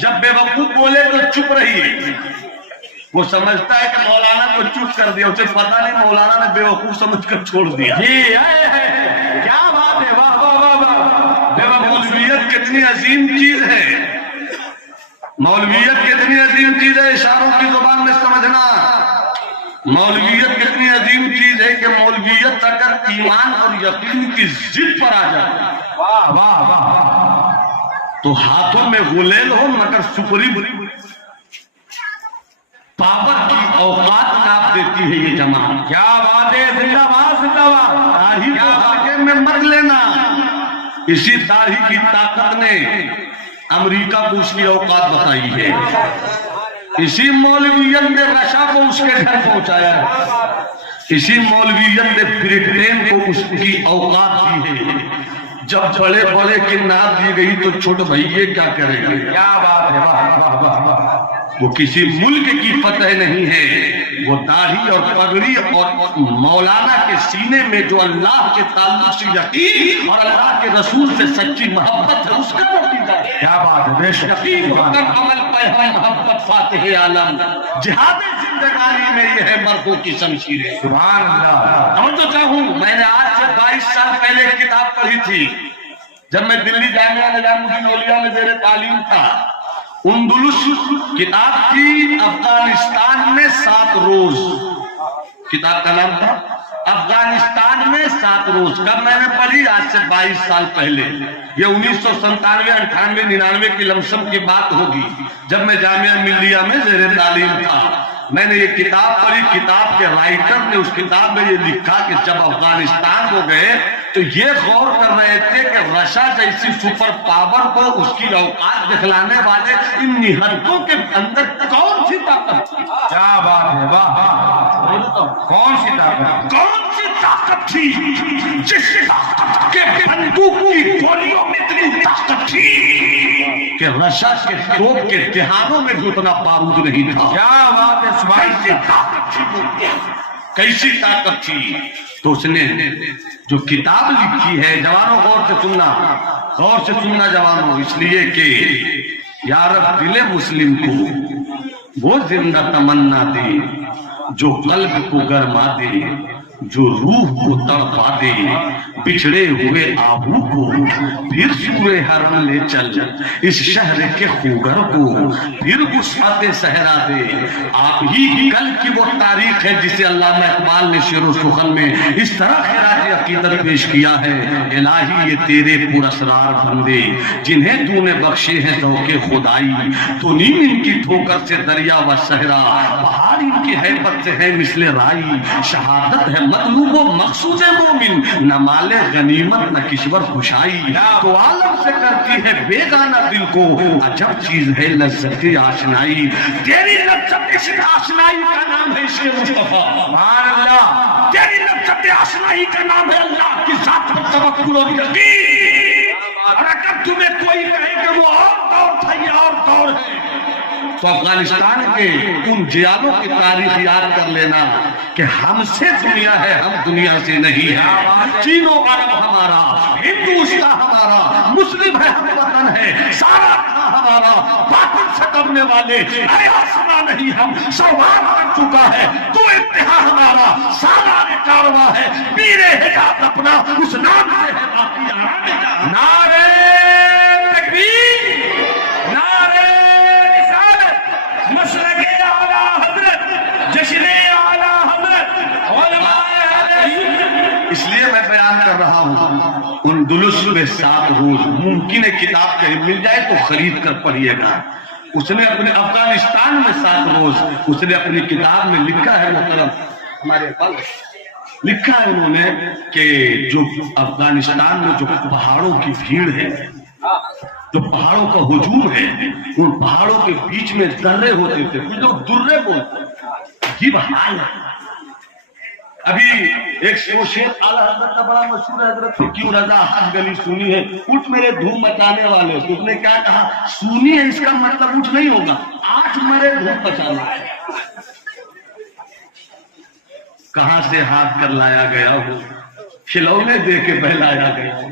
جب بے وقوف بولے تو چپ رہیے. وہ سمجھتا ہے کہ مولانا کو چپ کر دیا، اسے پتہ نہیں مولانا نے بے وقوف سمجھ کر چھوڑ دیا. جی. کیا بات ہے. واہ واہ واہ واہ. بے مولویت کتنی عظیم چیز ہے. مولویت کتنی عظیم چیز ہے، اشاروں کی زبان میں سمجھنا. مولویت کتنی عظیم چیز ہے کہ مولویت اگر ایمان اور یقین کی ضد پر آ جائے واہ واہ واہ تو ہاتھوں میں غلیل ہو مگر سپری پاور کی اوقات ناپ دیتی ہے یہ جماعت. کیا بات ہے. زندہ باد زندہ باد. داڑھی کو آگے میں مر لینا. اسی داڑھی کی طاقت نے امریکہ کو اس کی اوقات بتائی ہے. اسی مولویت نے رشا کو اس کے گھر پہنچایا ہے. اسی مولویت نے برٹین کو اس کی اوقات دی ہے. جب بڑے بڑے کی نعت دی گئی تو چھوٹے بھائیے کیا کرے گا. کیا بات ہے. واہ واہ واہ واہ. وہ کسی ملک کی فتح نہیں ہے، وہ داڑھی اور پگڑی اور مولانا کے سینے میں جو اللہ کے تعلق سے یقین اور اللہ کے رسول سے سچی محبت ہے اس کا نتیجہ ہے. کیا بات ہے. بے شک. یقین عمل پیغام محبت فاتح عالم. جہاد زندگانی میں یہ ہے مردوں کی شمشیریں. سبحان اللہ. سمجھو چاہوں میں نے آج سے 22 سال پہلے ایک کتاب پڑھی تھی جب میں دلی جامعہ نظام الدین اولیاء میں زیر تعلیم تھا. اندلس کتاب تھی افغانستان میں 7 روز. کتاب کا نام تھا افغانستان میں 7 روز. کب میں نے پڑھی؟ آج سے 22 سال پہلے. یہ 1997 98 99 کی لمسم کی بات ہوگی جب میں جامعہ ملیہ میں زیر تعلیم تھا. میں نے یہ کتاب پڑھی. کتاب کے رائٹر نے اس کتاب میں یہ لکھا کہ جب افغانستان کو گئے تو یہ غور کر رہے تھے کہ رشا جیسی سپر پاور کو اس کی اوقات دکھلانے والے ان نہتوں کے اندر کون سی طاقت تھی. کیا بات ہے. واہ. کون سی طاقت. کون سی طاقت تھی جس طاقت کے بندوق کی گولیوں میں اتنی طاقت تھی کہ رشا کے توپ کے دہانوں میں بھی اتنا بارود نہیں تھا. کیا بات ہے. کیسی طاقت تھی. کیسی طاقت تھی. تو اس نے جو کتاب لکھی ہے جوانوں غور سے سننا جوانوں، اس لیے کہ یا رب دل مسلم کو وہ زندہ تمنا دے جو قلب کو گرما دے، جو روح کو تڑپا دے بچھڑے ہوئے آہو کو، پھر سورہ حرم لے چل اس شہر کے خوگر کو، پھر وسعت صحرا دے۔ آپ ہی کل کی وہ تاریخ ہے جسے علامہ اقبال نے شعر و سخن میں اس طرح خراج عقیدت پیش کیا ہے: الہی یہ تیرے پراسرار بندے جنہیں تو نے بخشے ہیں ذوق خدائی، تو نیم ان کی ٹھوکر سے دریا و صحرا، پہاڑ ان کی ہیبت سے ہے مثل رائی، شہادت ہے مطلوب و مقصود مومن، نہ مال غنیمت نہ کشور خوشائی، تو عالم سے کرتی ہے بیگانہ دل کو، عجب چیز ہے لذت آشنائی، تیری لذت عشق آشنائی کا نام ہے عشق مصطفیٰ، سبحان اللہ، تیری لذت آشنائی کا نام ہے اللہ کی ذات پر توکل اور یقین۔ اور اگر تمہیں کوئی کہے کہ وہ اور دور تھا یہ اور دور ہے، تو افغانستان کے ان جیالوں کی تاریخ یاد کر لینا کہ ہم سے دنیا ہے، ہم دنیا سے نہیں ہے۔ چینو عرب ہمارا، ہندوستان ہمارا، مسلم ہے، ہم وطن ہے، سارا ہمارا، باطل سے کرنے والے اے آسمان نہیں، ہم سوار کر چکا ہے، تو انتہا ہمارا، سارا کارواں ہے، پیر حجاز اپنا اس نام سے ہے باقی آرام۔ نعرہ تکبیر، نعرہ رسالت، مسلک اعلیٰ حضرت، جشن اعلیٰ حضرت، علماء اہل سنت۔ اس لیے میں بیان کر رہا ہوں، اندلس میں 7 روز ممکن ہے کتاب کہیں مل جائے تو خرید کر پڑھیے گا۔ اس نے اپنے افغانستان میں 7 روز اس نے اپنی کتاب میں لکھا ہے، محترم ہمارے پاس لکھا ہے انہوں نے کہ جو افغانستان میں جو پہاڑوں کی بھیڑ ہے، جو پہاڑوں کا ہجوم ہے، ان پہاڑوں کے بیچ میں درے ہوتے تھے، کچھ لوگ درے بولتے، یہ حال ہے۔ ابھی ایک شیخ اعلیٰ حضرت کا بڑا مشہور ہے، حضرت کیوں رضا حق گلی سنی ہے، اٹھ میرے دھوم مچانے والے، اس نے کیا کہا؟ سنی ہے اس کا مطلب اٹھ نہیں ہوگا، آٹھ میرے دھوم مچانے۔ کہاں سے ہاتھ کر لایا گیا ہو، کھلونے دے کے بہلایا گیا ہو۔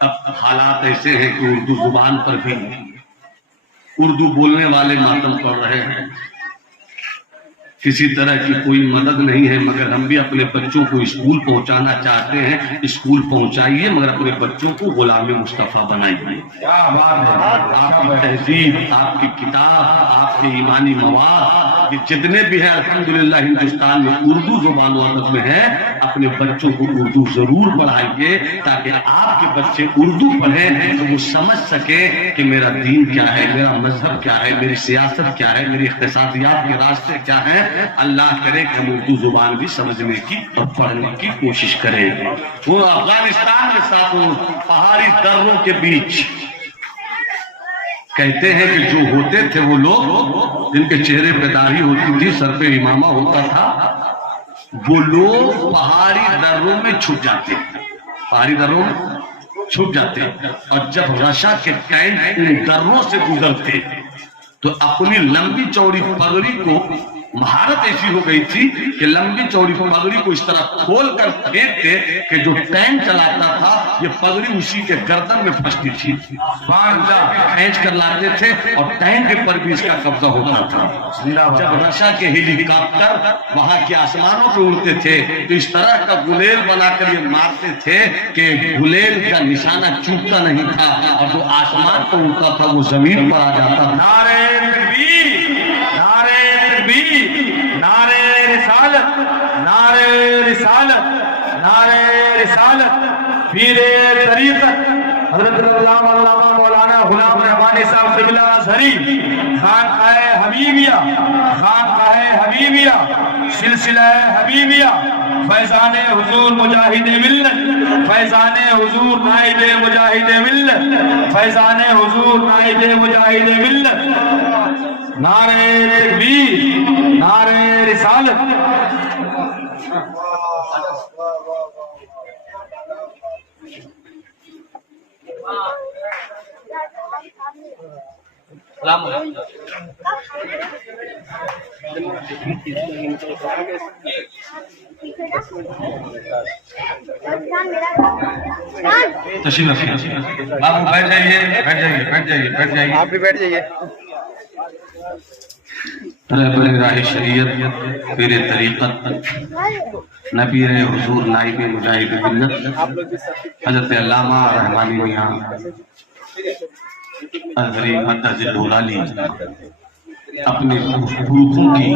اب حالات ایسے ہیں کہ اردو زبان پر بھی اردو بولنے والے ماتم پڑھ رہے ہیں، کسی طرح کی کوئی مدد نہیں ہے، مگر ہم بھی اپنے بچوں کو اسکول پہنچانا چاہتے ہیں، اسکول پہنچائیے مگر اپنے بچوں کو غلام مصطفیٰ بنائیے۔ کیا بات ہے، آپ کی تہذیب، آپ کی کتاب، آپ کے ایمانی مواد، یہ جتنے بھی ہیں الحمدللہ ہندوستان میں اردو زبان و ادب میں ہے، اپنے بچوں کو اردو ضرور پڑھائیے تاکہ آپ کے بچے اردو پڑھیں تو وہ سمجھ سکیں کہ میرا دین کیا ہے، میرا مذہب کیا ہے، میری سیاست کیا ہے، میری اقتصادیات کے راستے کیا ہیں۔ اللہ کرے کہ ہم اردو زبان بھی سمجھنے کی اور پڑھنے کی کوشش کریں۔ وہ افغانستان کے ساتھ پہاڑی دروں کے بیچ کہتے ہیں کہ جو ہوتے تھے وہ لوگ جن کے چہرے پہ داڑھی ہوتی تھی، سر پہ امامہ ہوتا تھا، وہ لوگ پہاڑی دروں میں چھپ جاتے، پہاڑی دروں میں چھپ جاتے، اور جب رشا کے کینٹ ان دروں سے گزرتے تو اپنی لمبی چوڑی پگڑی کو، مہارت ایسی ہو گئی تھی کہ لمبی چوڑی پگڑی کو اس طرح کھول کر پھینکتے کہ جو ٹینک چلاتا تھا یہ پگڑی اسی کے گردن میں پھنستی تھی، کھینچ کر لاتے تھے اور ٹینک پر بھی اس کا قبضہ ہوتا تھا۔ جب رشا کے ہیلی کاپٹر وہاں کے آسمانوں پہ اڑتے تھے تو اس طرح کا گلیل بنا کر یہ مارتے تھے کہ گلیل کا نشانہ چوکتا نہیں تھا، اور جو آسمان پہ اڑتا تھا وہ زمین پر آ جاتا۔ نعرہ تکبیر، نعرہ تکبیر، نعرہ رسالت، نعرہ رسالت، نعرہ رسالت، پیر طریقت حضرت علامہ مولانا غلام رحمانی صاحب سے ملا ازہری، خانقاہ حبیبیہ، خانقاہ حبیبیہ، سلسلہ حبیبیہ، فیضان حضور مجاہد ملت، فیضان حضور نائب مجاہد ملت، فیضان حضور نائب مجاہد ملت، نعرہ تکبیر، نعرہ رسالت۔ سلام علیکم۔ تشریف رکھیے، آپ بیٹھ جائیے، بیٹھ جائیے، بیٹھ جائیے، بیٹھ جائیے، آپ بھی بیٹھ جائیے۔ رہبر راہ شریعت پیر طریقت نبی حضور نائب مجاہد ملت حضرت علامہ رحمانی میاں ازہری مدہ ذوالعالی اپنے حروفوں کی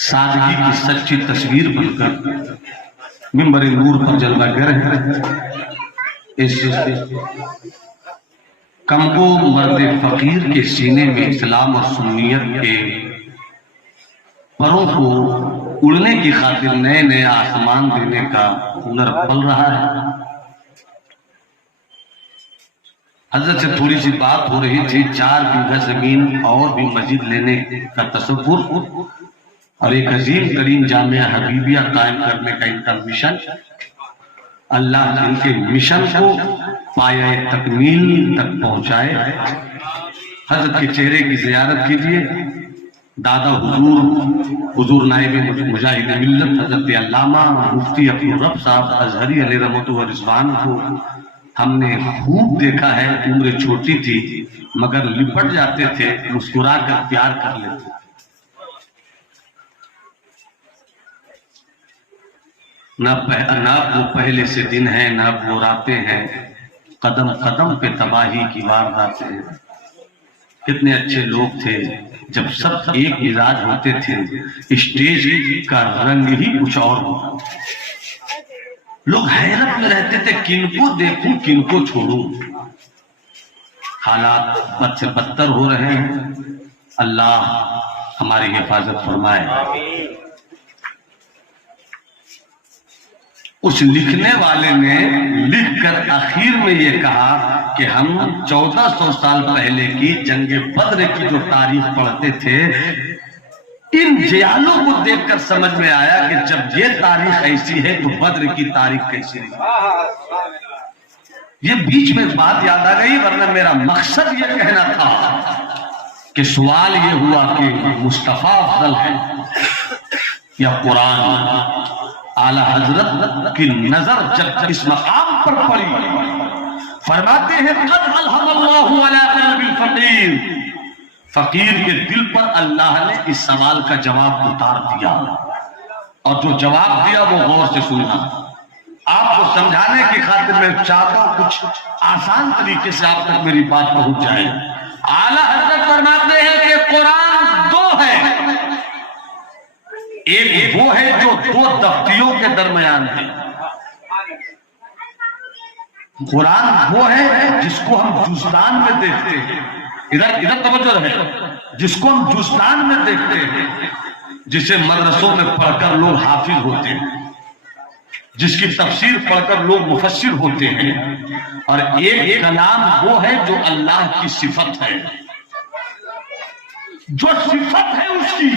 سادگی کی سچی تصویر بن کر منبر نور پر جلوہ گر ہے۔ اس کمگو مرد فقیر کے سینے میں اسلام اور سنیت کے پروں کو اڑنے کی خاطر نئے نئے آسمان دینے کا ہنر پل رہا ہے۔ حضرت سے تھوڑی سی بات ہو رہی تھی، 4 بیگھہ زمین اور بھی مزید لینے کا تصور اور ایک عظیم ترین جامعہ حبیبیہ قائم کرنے کا ان کا مشن، اللہ ان کے مشن کو پایہ تکمیل تک پہنچائے۔ حضرت کے چہرے کی زیارت کیجیے۔ دادا حضور نائب مجاہد ملت حضرت علامہ مفتی عبدالرب صاحب ازہری علیہ رحمۃ و رضوان کو ہم نے خوب دیکھا ہے۔ عمر چھوٹی تھی مگر لپٹ جاتے تھے، مسکرا کر پیار کر لیتے تھے۔ نہ وہ پہلے سے دن ہیں، نہ وہ راتیں ہیں، قدم قدم پہ تباہی کی وارداتیں ہیں۔ کتنے اچھے لوگ تھے جب سب ایک مزاج ہوتے تھے، اسٹیج کا رنگ ہی کچھ اور ہوتا۔ لوگ حیرت میں رہتے تھے، کن کو دیکھوں کن کو چھوڑوں۔ حالات بد سے بدتر ہو رہے ہیں، اللہ ہماری حفاظت فرمائے۔ اس لکھنے والے نے لکھ کر آخر میں یہ کہا کہ ہم 1400 سال پہلے کی جنگ بدر کی جو تاریخ پڑھتے تھے، ان جیالوں کو دیکھ کر سمجھ میں آیا کہ جب یہ تاریخ ایسی ہے تو بدر کی تاریخ کیسی رہی۔ یہ بیچ میں بات یاد آ گئی، ورنہ میرا مقصد یہ کہنا تھا کہ سوال یہ ہوا کہ مصطفیٰ افضل ہے یا قرآن؟ اعلیٰ حضرت کی نظر جب اس مقام پر پڑی، فرماتے ہیں قد الہم اللہ علی قلب الفقیر، فقیر کے دل پر اللہ نے اس سوال کا جواب اتار دیا، اور جو جواب دیا وہ غور سے سننا۔ آپ کو سمجھانے کی خاطر میں چاہتا ہوں کچھ آسان طریقے سے آپ تک میری بات پہنچ جائے۔ اعلیٰ حضرت فرماتے ہیں کہ قرآن 2 ہے، ایک وہ ہے جو 2 دفتیوں کے درمیان ہے۔ قرآن وہ ہے جس کو ہم جزدان میں دیکھتے ہیں، ادھر توجہ رہے، جس کو ہم جزدان میں دیکھتے ہیں، جسے مدرسوں میں پڑھ کر لوگ حافظ ہوتے ہیں، جس کی تفسیر پڑھ کر لوگ مفسر ہوتے ہیں، اور ایک کلام وہ ہے جو اللہ کی صفت ہے، جو صفت ہے اس کی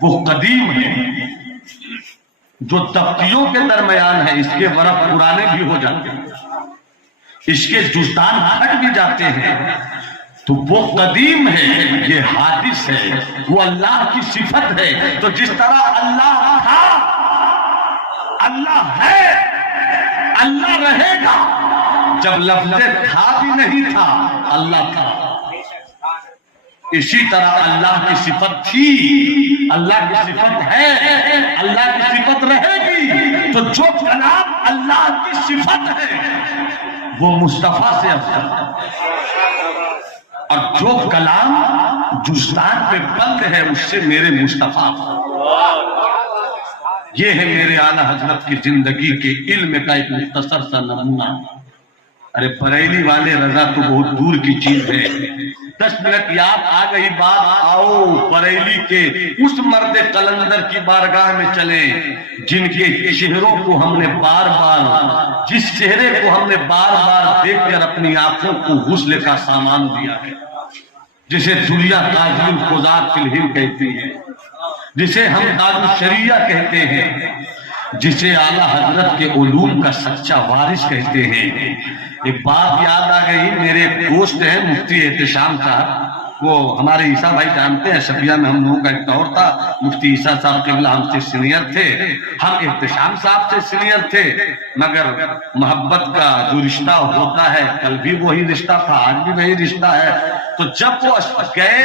وہ قدیم ہے، جو تختیوں کے درمیان ہے، اس کے ورق پرانے بھی ہو جاتے ہیں، اس کے جزدان پھٹ بھی جاتے ہیں، تو وہ قدیم ہے، یہ حادث ہے، وہ اللہ کی صفت ہے۔ تو جس طرح اللہ تھا، اللہ ہے، اللہ رہے گا، جب لفظ تھا بھی نہیں تھا اللہ تھا، اسی طرح اللہ کی صفت تھی، اللہ کی صفت ہے، اللہ کی صفت رہے گی۔ تو جو کلام اللہ کی صفت ہے وہ مصطفیٰ سے افضل ہے، اور جو کلام جزدان پہ بند ہے اس سے میرے مصطفیٰ۔ یہ ہے میرے اعلیٰ حضرت کی زندگی کے علم کا ایک مختصر سا نمونہ۔ ارے بریلی والے رضا تو بہت دور کی چیز ہے، 10 منٹ یاد آ گئی بات، آؤ بریلی کے اس مرد قلندر کی بارگاہ میں چلیں جن کے چہروں کو ہم نے بار بار، جس چہرے کو ہم نے بار بار دیکھ کر اپنی آنکھوں کو غسل کا سامان دیا ہے، جسے دنیا قاضی القضات فی الہند کہتی ہے، جسے ہم قاضی الشریعہ کہتے ہیں، جسے اعلیٰ حضرت کے علوم کا سچا وارث کہتے ہیں۔ ایک بات یاد آ گئی، میرے ایک دوست ہیں مفتی احتشام صاحب، وہ ہمارے عیسیٰ بھائی جانتے ہیں، شفیہ میں ہم لوگوں کا ایک دور تھا، مفتی عیسیٰ صاحب قبلہ ہم سے سینئر تھے، ہم احتشام صاحب سے سینئر تھے، مگر محبت کا جو رشتہ ہوتا ہے، کل بھی وہی رشتہ تھا، آج بھی وہی رشتہ ہے۔ تو جب وہ گئے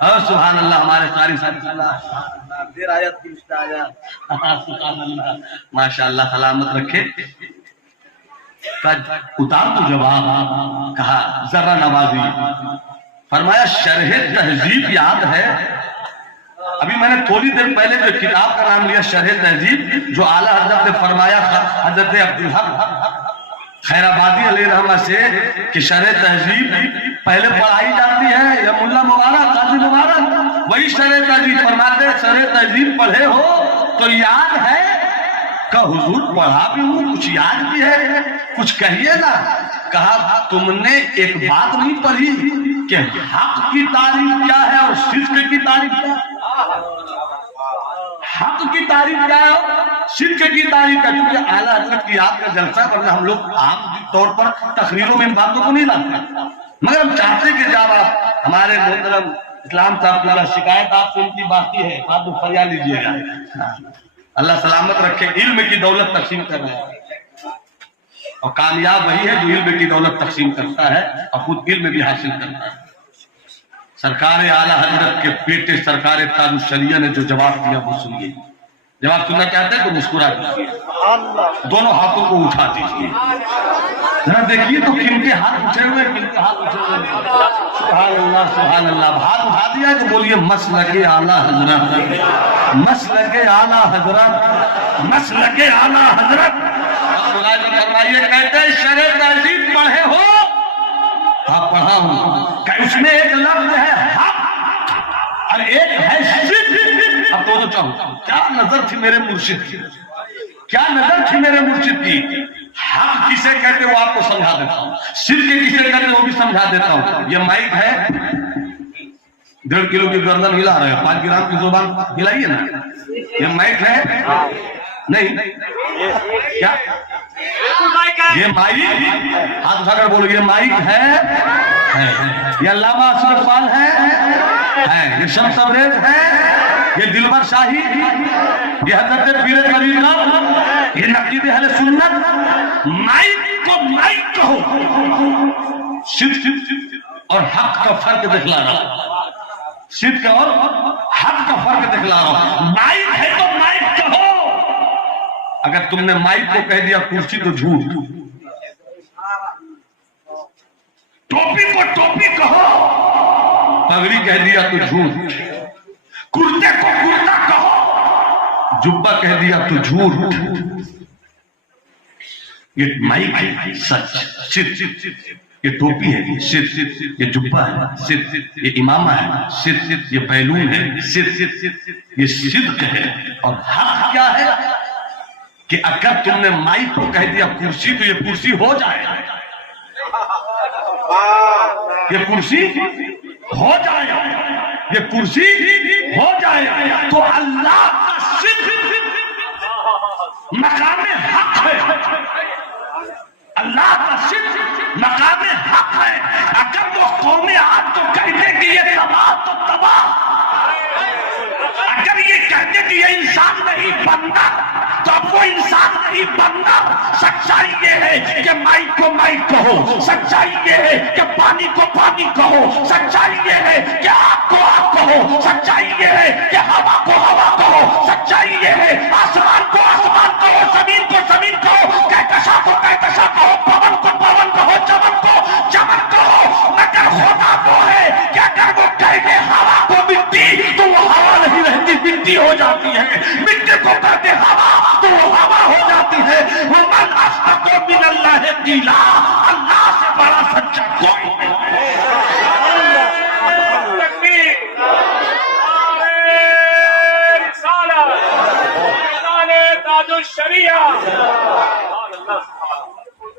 اور سبحان اللہ ہمارے قاری صاحب دیر آیت کی رشتہ آیا سبحان اللہ ماشاء اللہ سلامت رکھے. اتار تو جواب کہا ذرا نوازی. فرمایا شرح تہذیب یاد ہے؟ ابھی میں نے تھوڑی دیر پہلے جو کتاب کا نام لیا شرح تہذیب جو اعلیٰ حضرت نے فرمایا حضرت عبدالحق خیرآبادی علیہ رحمہ سے کہ شرح تہذیب پہلے پڑھائی جاتی ہے یا ملا مبارک قاضی مبارک وہی شرح تہذیب فرماتے شرح تہذیب پڑھے ہو تو یاد ہے کہ حضور پڑھا بھی ہوں کچھ یاد بھی ہے کچھ کہیے نا. کہا تم نے ایک بات نہیں پڑھی کہ حق کی تعریف کیا ہے اور صدق کی تعریف کیا ہے. حق کی تعریف کیا ہے اور صدق کی تعریف کیا ہے. کیونکہ اعلیٰ حضرت کی یاد کا جلسہ ورنہ ہم لوگ عام طور پر تقریروں میں ان باتوں کو نہیں لاتے مگر ہم چاہتے کہ جب آپ ہمارے محترم اسلام صاحب کی شکایت آپ سے ان کی باقی ہے آپ فریاد لیجیے گا. اللہ سلامت رکھے. علم کی دولت تقسیم کر رہے ہیں اور کامیاب وہی ہے جو علم کی دولت تقسیم کرتا ہے اور خود علم بھی حاصل کرتا ہے. سرکار اعلیٰ حضرت کے بیٹے سرکار تاج الشریعہ نے جو جواب دیا وہ سنیے. جواب سننا چاہتے ہیں تو مسکرا دیجیے دونوں ہاتھوں کو اٹھا دیجیے ذرا دیکھیے تو کن کے ہاتھ اٹھے ہوئے کن کے ہاتھ اٹھے ہوئے. سبحان اللہ سبحان اللہ. ہاتھ اٹھا دیا تو بولیے مسلک اعلیٰ حضرت مسلک اعلیٰ حضرت مسلک اعلیٰ حضرت. کہتے ہیں شرح تہذیب پڑھے ہو؟ ہاں پڑھا ہوں. کہ اس میں ایک لفظ ہے حق اور ایک ہے صدق. اب تو چاہوں کیا نظر تھی میرے مرشد کی کیا نظر تھی میرے مرشد کی. حق کسے کہتے وہ آپ کو سمجھا دیتا ہوں صدق کسے کہتے وہ بھی سمجھا دیتا ہوں. یہ مائک ہے 1.5 کلو کی گردن ہلا رہے ہیں 5 گرام کی زبان ہلائیے نا. یہ مائک ہے نہیں کیا یہ مائک ہاتھ اٹھا کر بولو یہ مائک ہے یہ علامہ اشرف خان ہے یہ شمس تبریز ہے یہ دلبر شاہی یہ حضرت پیر طریقت یہ نقید اہل سنت. مائک کو مائک کہو صدق اور حق کا فرق دکھلا رہا ہوں صدق اور حق کا فرق دکھلا رہا ہوں. مائک ہے تو مائک کہو. اگر تم نے مائک کو کہہ دیا کرسی تو جھوٹ. ٹوپی کو ٹوپی کہو پگڑی کہہ دیا تو جھوٹ. کرتے کو کرتا کہو جبہ کہہ دیا تو جھوٹ. یہ مائک ہے سچ صدق. یہ ٹوپی ہے یہ صدق. یہ جبہ ہے صدق. یہ امامہ ہے صدق. یہ بیلون ہے صدق. یہ صدق ہے. اور حق کیا ہے کہ اگر تم نے مائک کو کہہ دیا کرسی تو یہ کرسی ہو جائے یہ کرسی ہو جائے یہ کرسی ہو جائے. تو اللہ کا صدق مقام حق ہے اللہ کا صدق مقام حق ہے. اگر وہ قومیں آج تو کہتے کہ یہ تباہ تو تباہ اگر یہ کہتے کہ یہ انسان نہیں بنتا تو اب وہ انسان نہیں بنتا. سچائی یہ ہے کہ مائک کو مائک کہو. سچائی یہ ہے کہ پانی کو پانی کہو. سچائی یہ ہے کہ آگ کو آگ کہو. سچائی یہ ہے کہ ہوا کو ہوا کہو. سچائی یہ ہے آسمان کو آسمان کہو زمین کو زمین کہو کہکشاں کو کہکشاں کہو پون کو پون کہو چمن کو چمن کہو. مگر خدا وہ ہے کہ اگر وہ کہہ دے ہوا کو مٹی تو وہ ہوا نہیں رہتی مٹی ہو جاتی ہے. مٹی کو کہتے ہوا تو وہ ہوا ہو جاتی ہے. ومن اصدق من اللہ قیلا اللہ سے بڑا سچا کوئی نہیں.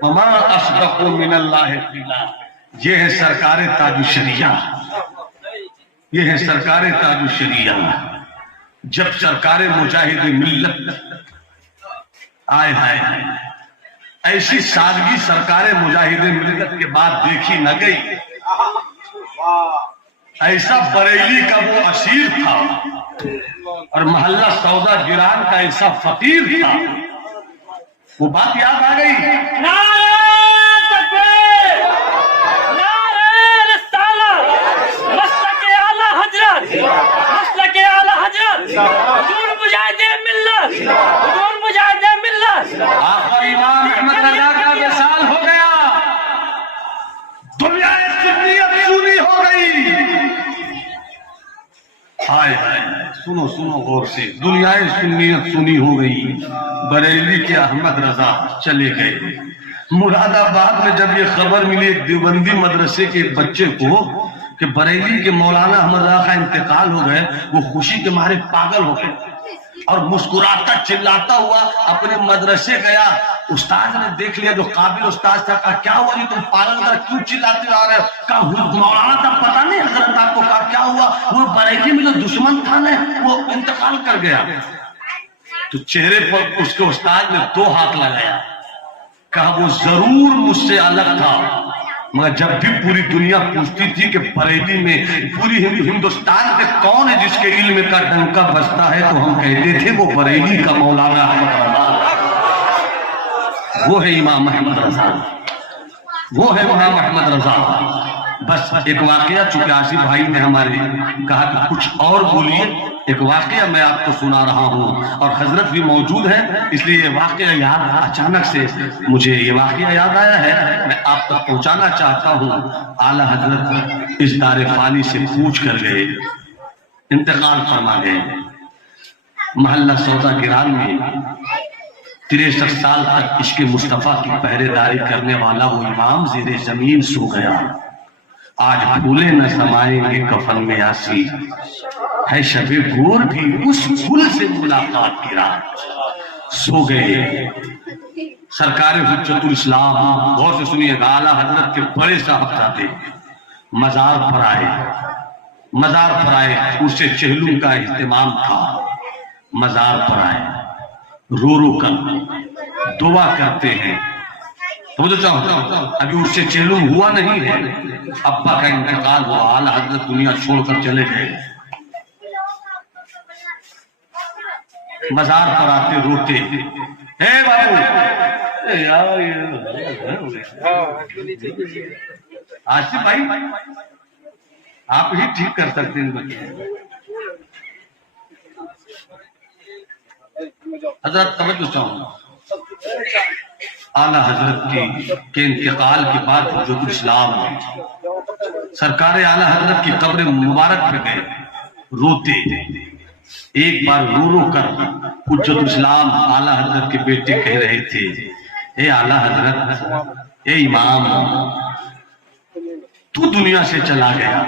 وما اصدق من اللہ قیلا. یہ ہے سرکار تاج الشریعہ یہ ہے سرکار تاج الشریعہ. جب سرکار مجاہد ملت آئے ایسی سادگی سرکار مجاہد ملت کے بعد دیکھی نہ گئی. ایسا بریلی کا وہ اسیر تھا اور محلہ سودا گران کا ایسا فقیر تھا. وہ بات یاد آ گئی. نعرہ تکبیر نعرہ رسالہ مسلک اعلیٰ حضرت حضور مجاہد ملت، حضور مجاہد ملت۔ آقا امام احمد رضا کا وصال ہو گیا، دنیا سنیت سنی ہو گئی۔ ہائے ہائے سنو سنو غور سے، دنیا سنیت سنی ہو گئی، بریلی کے احمد رضا چلے گئے۔ مراد آباد میں جب یہ خبر ملی ایک دیوبندی مدرسے کے ایک بچے کو کہ بریلی کے مولانا احمد رضا کا انتقال ہو گئے، وہ خوشی کے مارے پاگل ہو گئے اور مسکراتا چلاتا ہوا اپنے مدرسے گیا۔ استاد نے دیکھ لیا، جو قابل استاد تھا، کہا کیا ہوا جی تم پاگل کر کیوں چلاتے آ رہے ہو؟ کہا مولانا تھا، پتہ نہیں حضرت آپ کو؟ کہا کیا ہوا؟ وہ بریلی میں جو دشمن تھا نا وہ انتقال کر گیا۔ تو چہرے پر اس کے استاد نے 2 ہاتھ لگایا، کہا وہ ضرور مجھ سے الگ تھا، مگر جب بھی پوری دنیا پوچھتی تھی کہ بریلی میں پوری ہندوستان کے کون ہے جس کے علم کا ڈنکا بجتا ہے، تو ہم کہتے تھے وہ بریلی کا مولانا احمد رضا، وہ ہے امام احمد رضا، وہ ہے امام احمد رضا۔ بس ایک واقعہ، چونکہ آصف بھائی نے ہمارے کہا کہ کچھ اور بولیے، ایک واقعہ میں آپ کو سنا رہا ہوں اور حضرت بھی موجود ہیں، اس لیے یہ واقعہ یاد اچانک سے مجھے یہ واقعہ یاد آیا ہے، میں آپ تک پہنچانا چاہتا ہوں۔ اعلیٰ حضرت اس دار فانی سے پوچھ کر گئے، انتقال فرما گئے۔ محلہ سودا گران میں 63 سال تک عشق مصطفیٰ کی پہرے داری کرنے والا وہ امام زیر زمین سو گیا۔ آج پھولے نہ سمائیں گے کفن میں یاسی، ہے شب گور بھی اس پھول سے ملاقات کی رات۔ سو گئے سرکار حجت الاسلام، غور سے سنیے گا، اعلیٰ حضرت کے بڑے صاحبزادے مزار پر آئے، مزار پر آئے، اس سے چہلم کا اہتمام تھا، مزار پر آئے، رو رو کر دعا کرتے ہیں۔ تو چاہتا ابھی اس سے چہلم ہوا نہیں ہے، ابا کا انتقال ہوا، اعلیٰ حضرت دنیا چھوڑ کر چلے گئے۔ مزار پر آتے روتے، اے بابو آصف بھائی آپ ہی ٹھیک کر سکتے ہیں بچے۔ حضرت توجہ چاہوں، اعلیٰ حضرت کے انتقال کے بعد حجت الاسلام سرکار اعلیٰ حضرت کی قبر مبارک پہ گئے، روتے، ایک بار رو رو کر حجت الاسلام اعلیٰ حضرت کے بیٹے کہہ رہے تھے، اے اعلیٰ حضرت، اے امام، تو دنیا سے چلا گیا،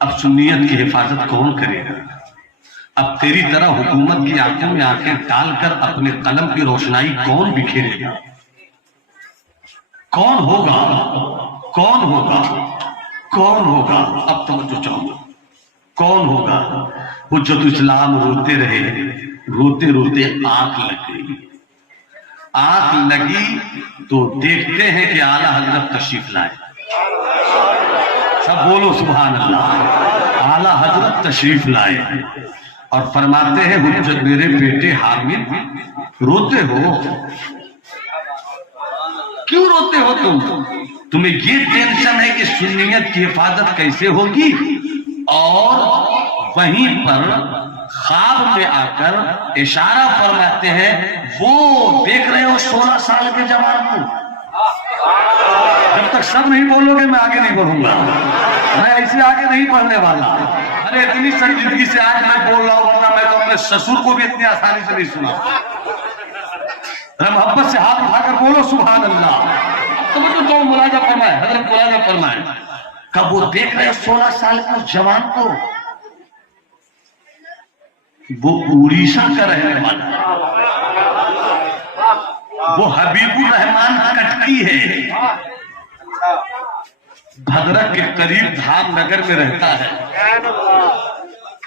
اب سنیت کی حفاظت کون کرے گا؟ اب تیری طرح حکومت کی آنکھوں میں آنکھیں ڈال کر اپنے قلم کی روشنائی کون بکھیرے گا؟ کون ہوگا؟ کون ہوگا؟ کون ہوگا؟ اب توجہ چاہوں، کون ہوگا؟ حجت الاسلام روتے رہے، روتے روتے آنکھ لگ گئی۔ آنکھ لگی تو دیکھتے ہیں کہ اعلیٰ حضرت تشریف لائے۔ سب بولو سبحان اللہ۔ اعلیٰ حضرت تشریف لائے اور فرماتے ہیں، حجت میرے بیٹے حامد روتے ہو، کیوں روتے ہو تمہیں یہ ٹینشن ہے کہ سنیت کی حفاظت کیسے ہوگی؟ اور وہیں پر خواب میں آ کر اشارہ فرماتے ہیں، وہ دیکھ رہے ہو 16 سال کے جوان کو، جب تک سب نہیں بولو گے میں آگے نہیں بڑھوں گا، میں ایسے آگے نہیں بڑھنے والا۔ ارے اتنی سنجیدگی سے آج میں بول رہا ہوں، ورنہ میں تو اپنے سسر کو بھی اتنی آسانی سے نہیں سنا۔ محبت سے ہاتھ اٹھا کر بولو سبحان اللہ۔ تو کون ملاحظہ فرمائے، حضرت ملاحظہ فرمائے، کب وہ دیکھ رہے 16 سال کے اس جوان کو، وہ اڑیسہ کا رہنے والا، وہ حبیب الرحمان کٹکی ہے، بھدرک کے قریب دھام نگر میں رہتا ہے۔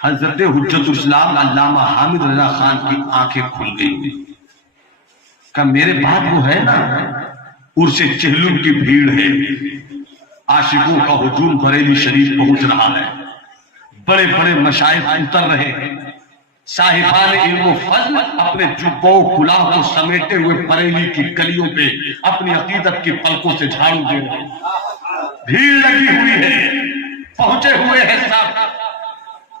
حضرت حجت الاسلام علامہ حامد رضا خان کی آنکھیں کھل گئی، کہ میرے بعد وہ ہے نا، عرس چہلم کی بھیڑ ہے، عاشقوں کا ہجوم بریلی شریف پہنچ رہا ہے، بڑے بڑے مشائخ اتر رہے ہیں، صاحبان علم و فضل اپنے جبوں و کلاہ کو سمیٹے ہوئے بریلی کی گلیوں پہ اپنی عقیدت کی پلکوں سے جھاڑو دے رہے ہیں، بھیڑ لگی ہوئی ہے، پہنچے ہوئے ہیں سب۔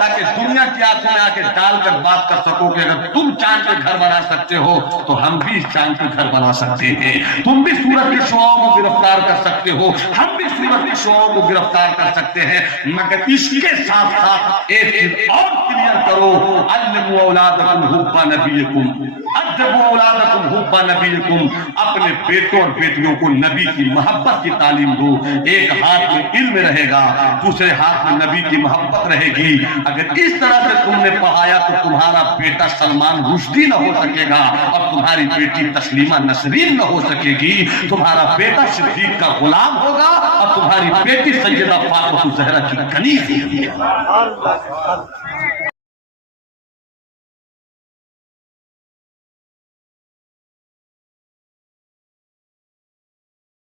تاکہ دنیا کی آنکھوں میں آ کے ڈال کر بات کر سکو کہ اگر تم چاند پہ گھر بنا سکتے ہو تو ہم بھی اس چاند پہ گھر بنا سکتے ہیں. تم بھی سورج کے شعاعوں کو گرفتار کر سکتے ہو, ہم بھی سورج کے شعاعوں کو گرفتار کر سکتے ہیں. مگر اس کے ساتھ ساتھ ایک چیز اور کلیئر کرو, علموا اولادکم حب نبیکم, ادبوا اولادکم حب نبیکم, اپنے بیٹوں اور بیٹیوں کو نبی کی محبت کی تعلیم دو. ایک ہاتھ میں علم رہے گا, دوسرے ہاتھ میں نبی کی محبت رہے گی. اگر اس طرح سے تم نے پڑھایا تو تمہارا بیٹا سلمان رشدی نہ ہو سکے گا اور تمہاری بیٹی تسلیمہ نسرین نہ ہو سکے گی. تمہارا بیٹا صدیق کا غلام ہوگا اور تمہاری بیٹی سیدہ فاطمہ الزہرا کی کنیز ہوگی.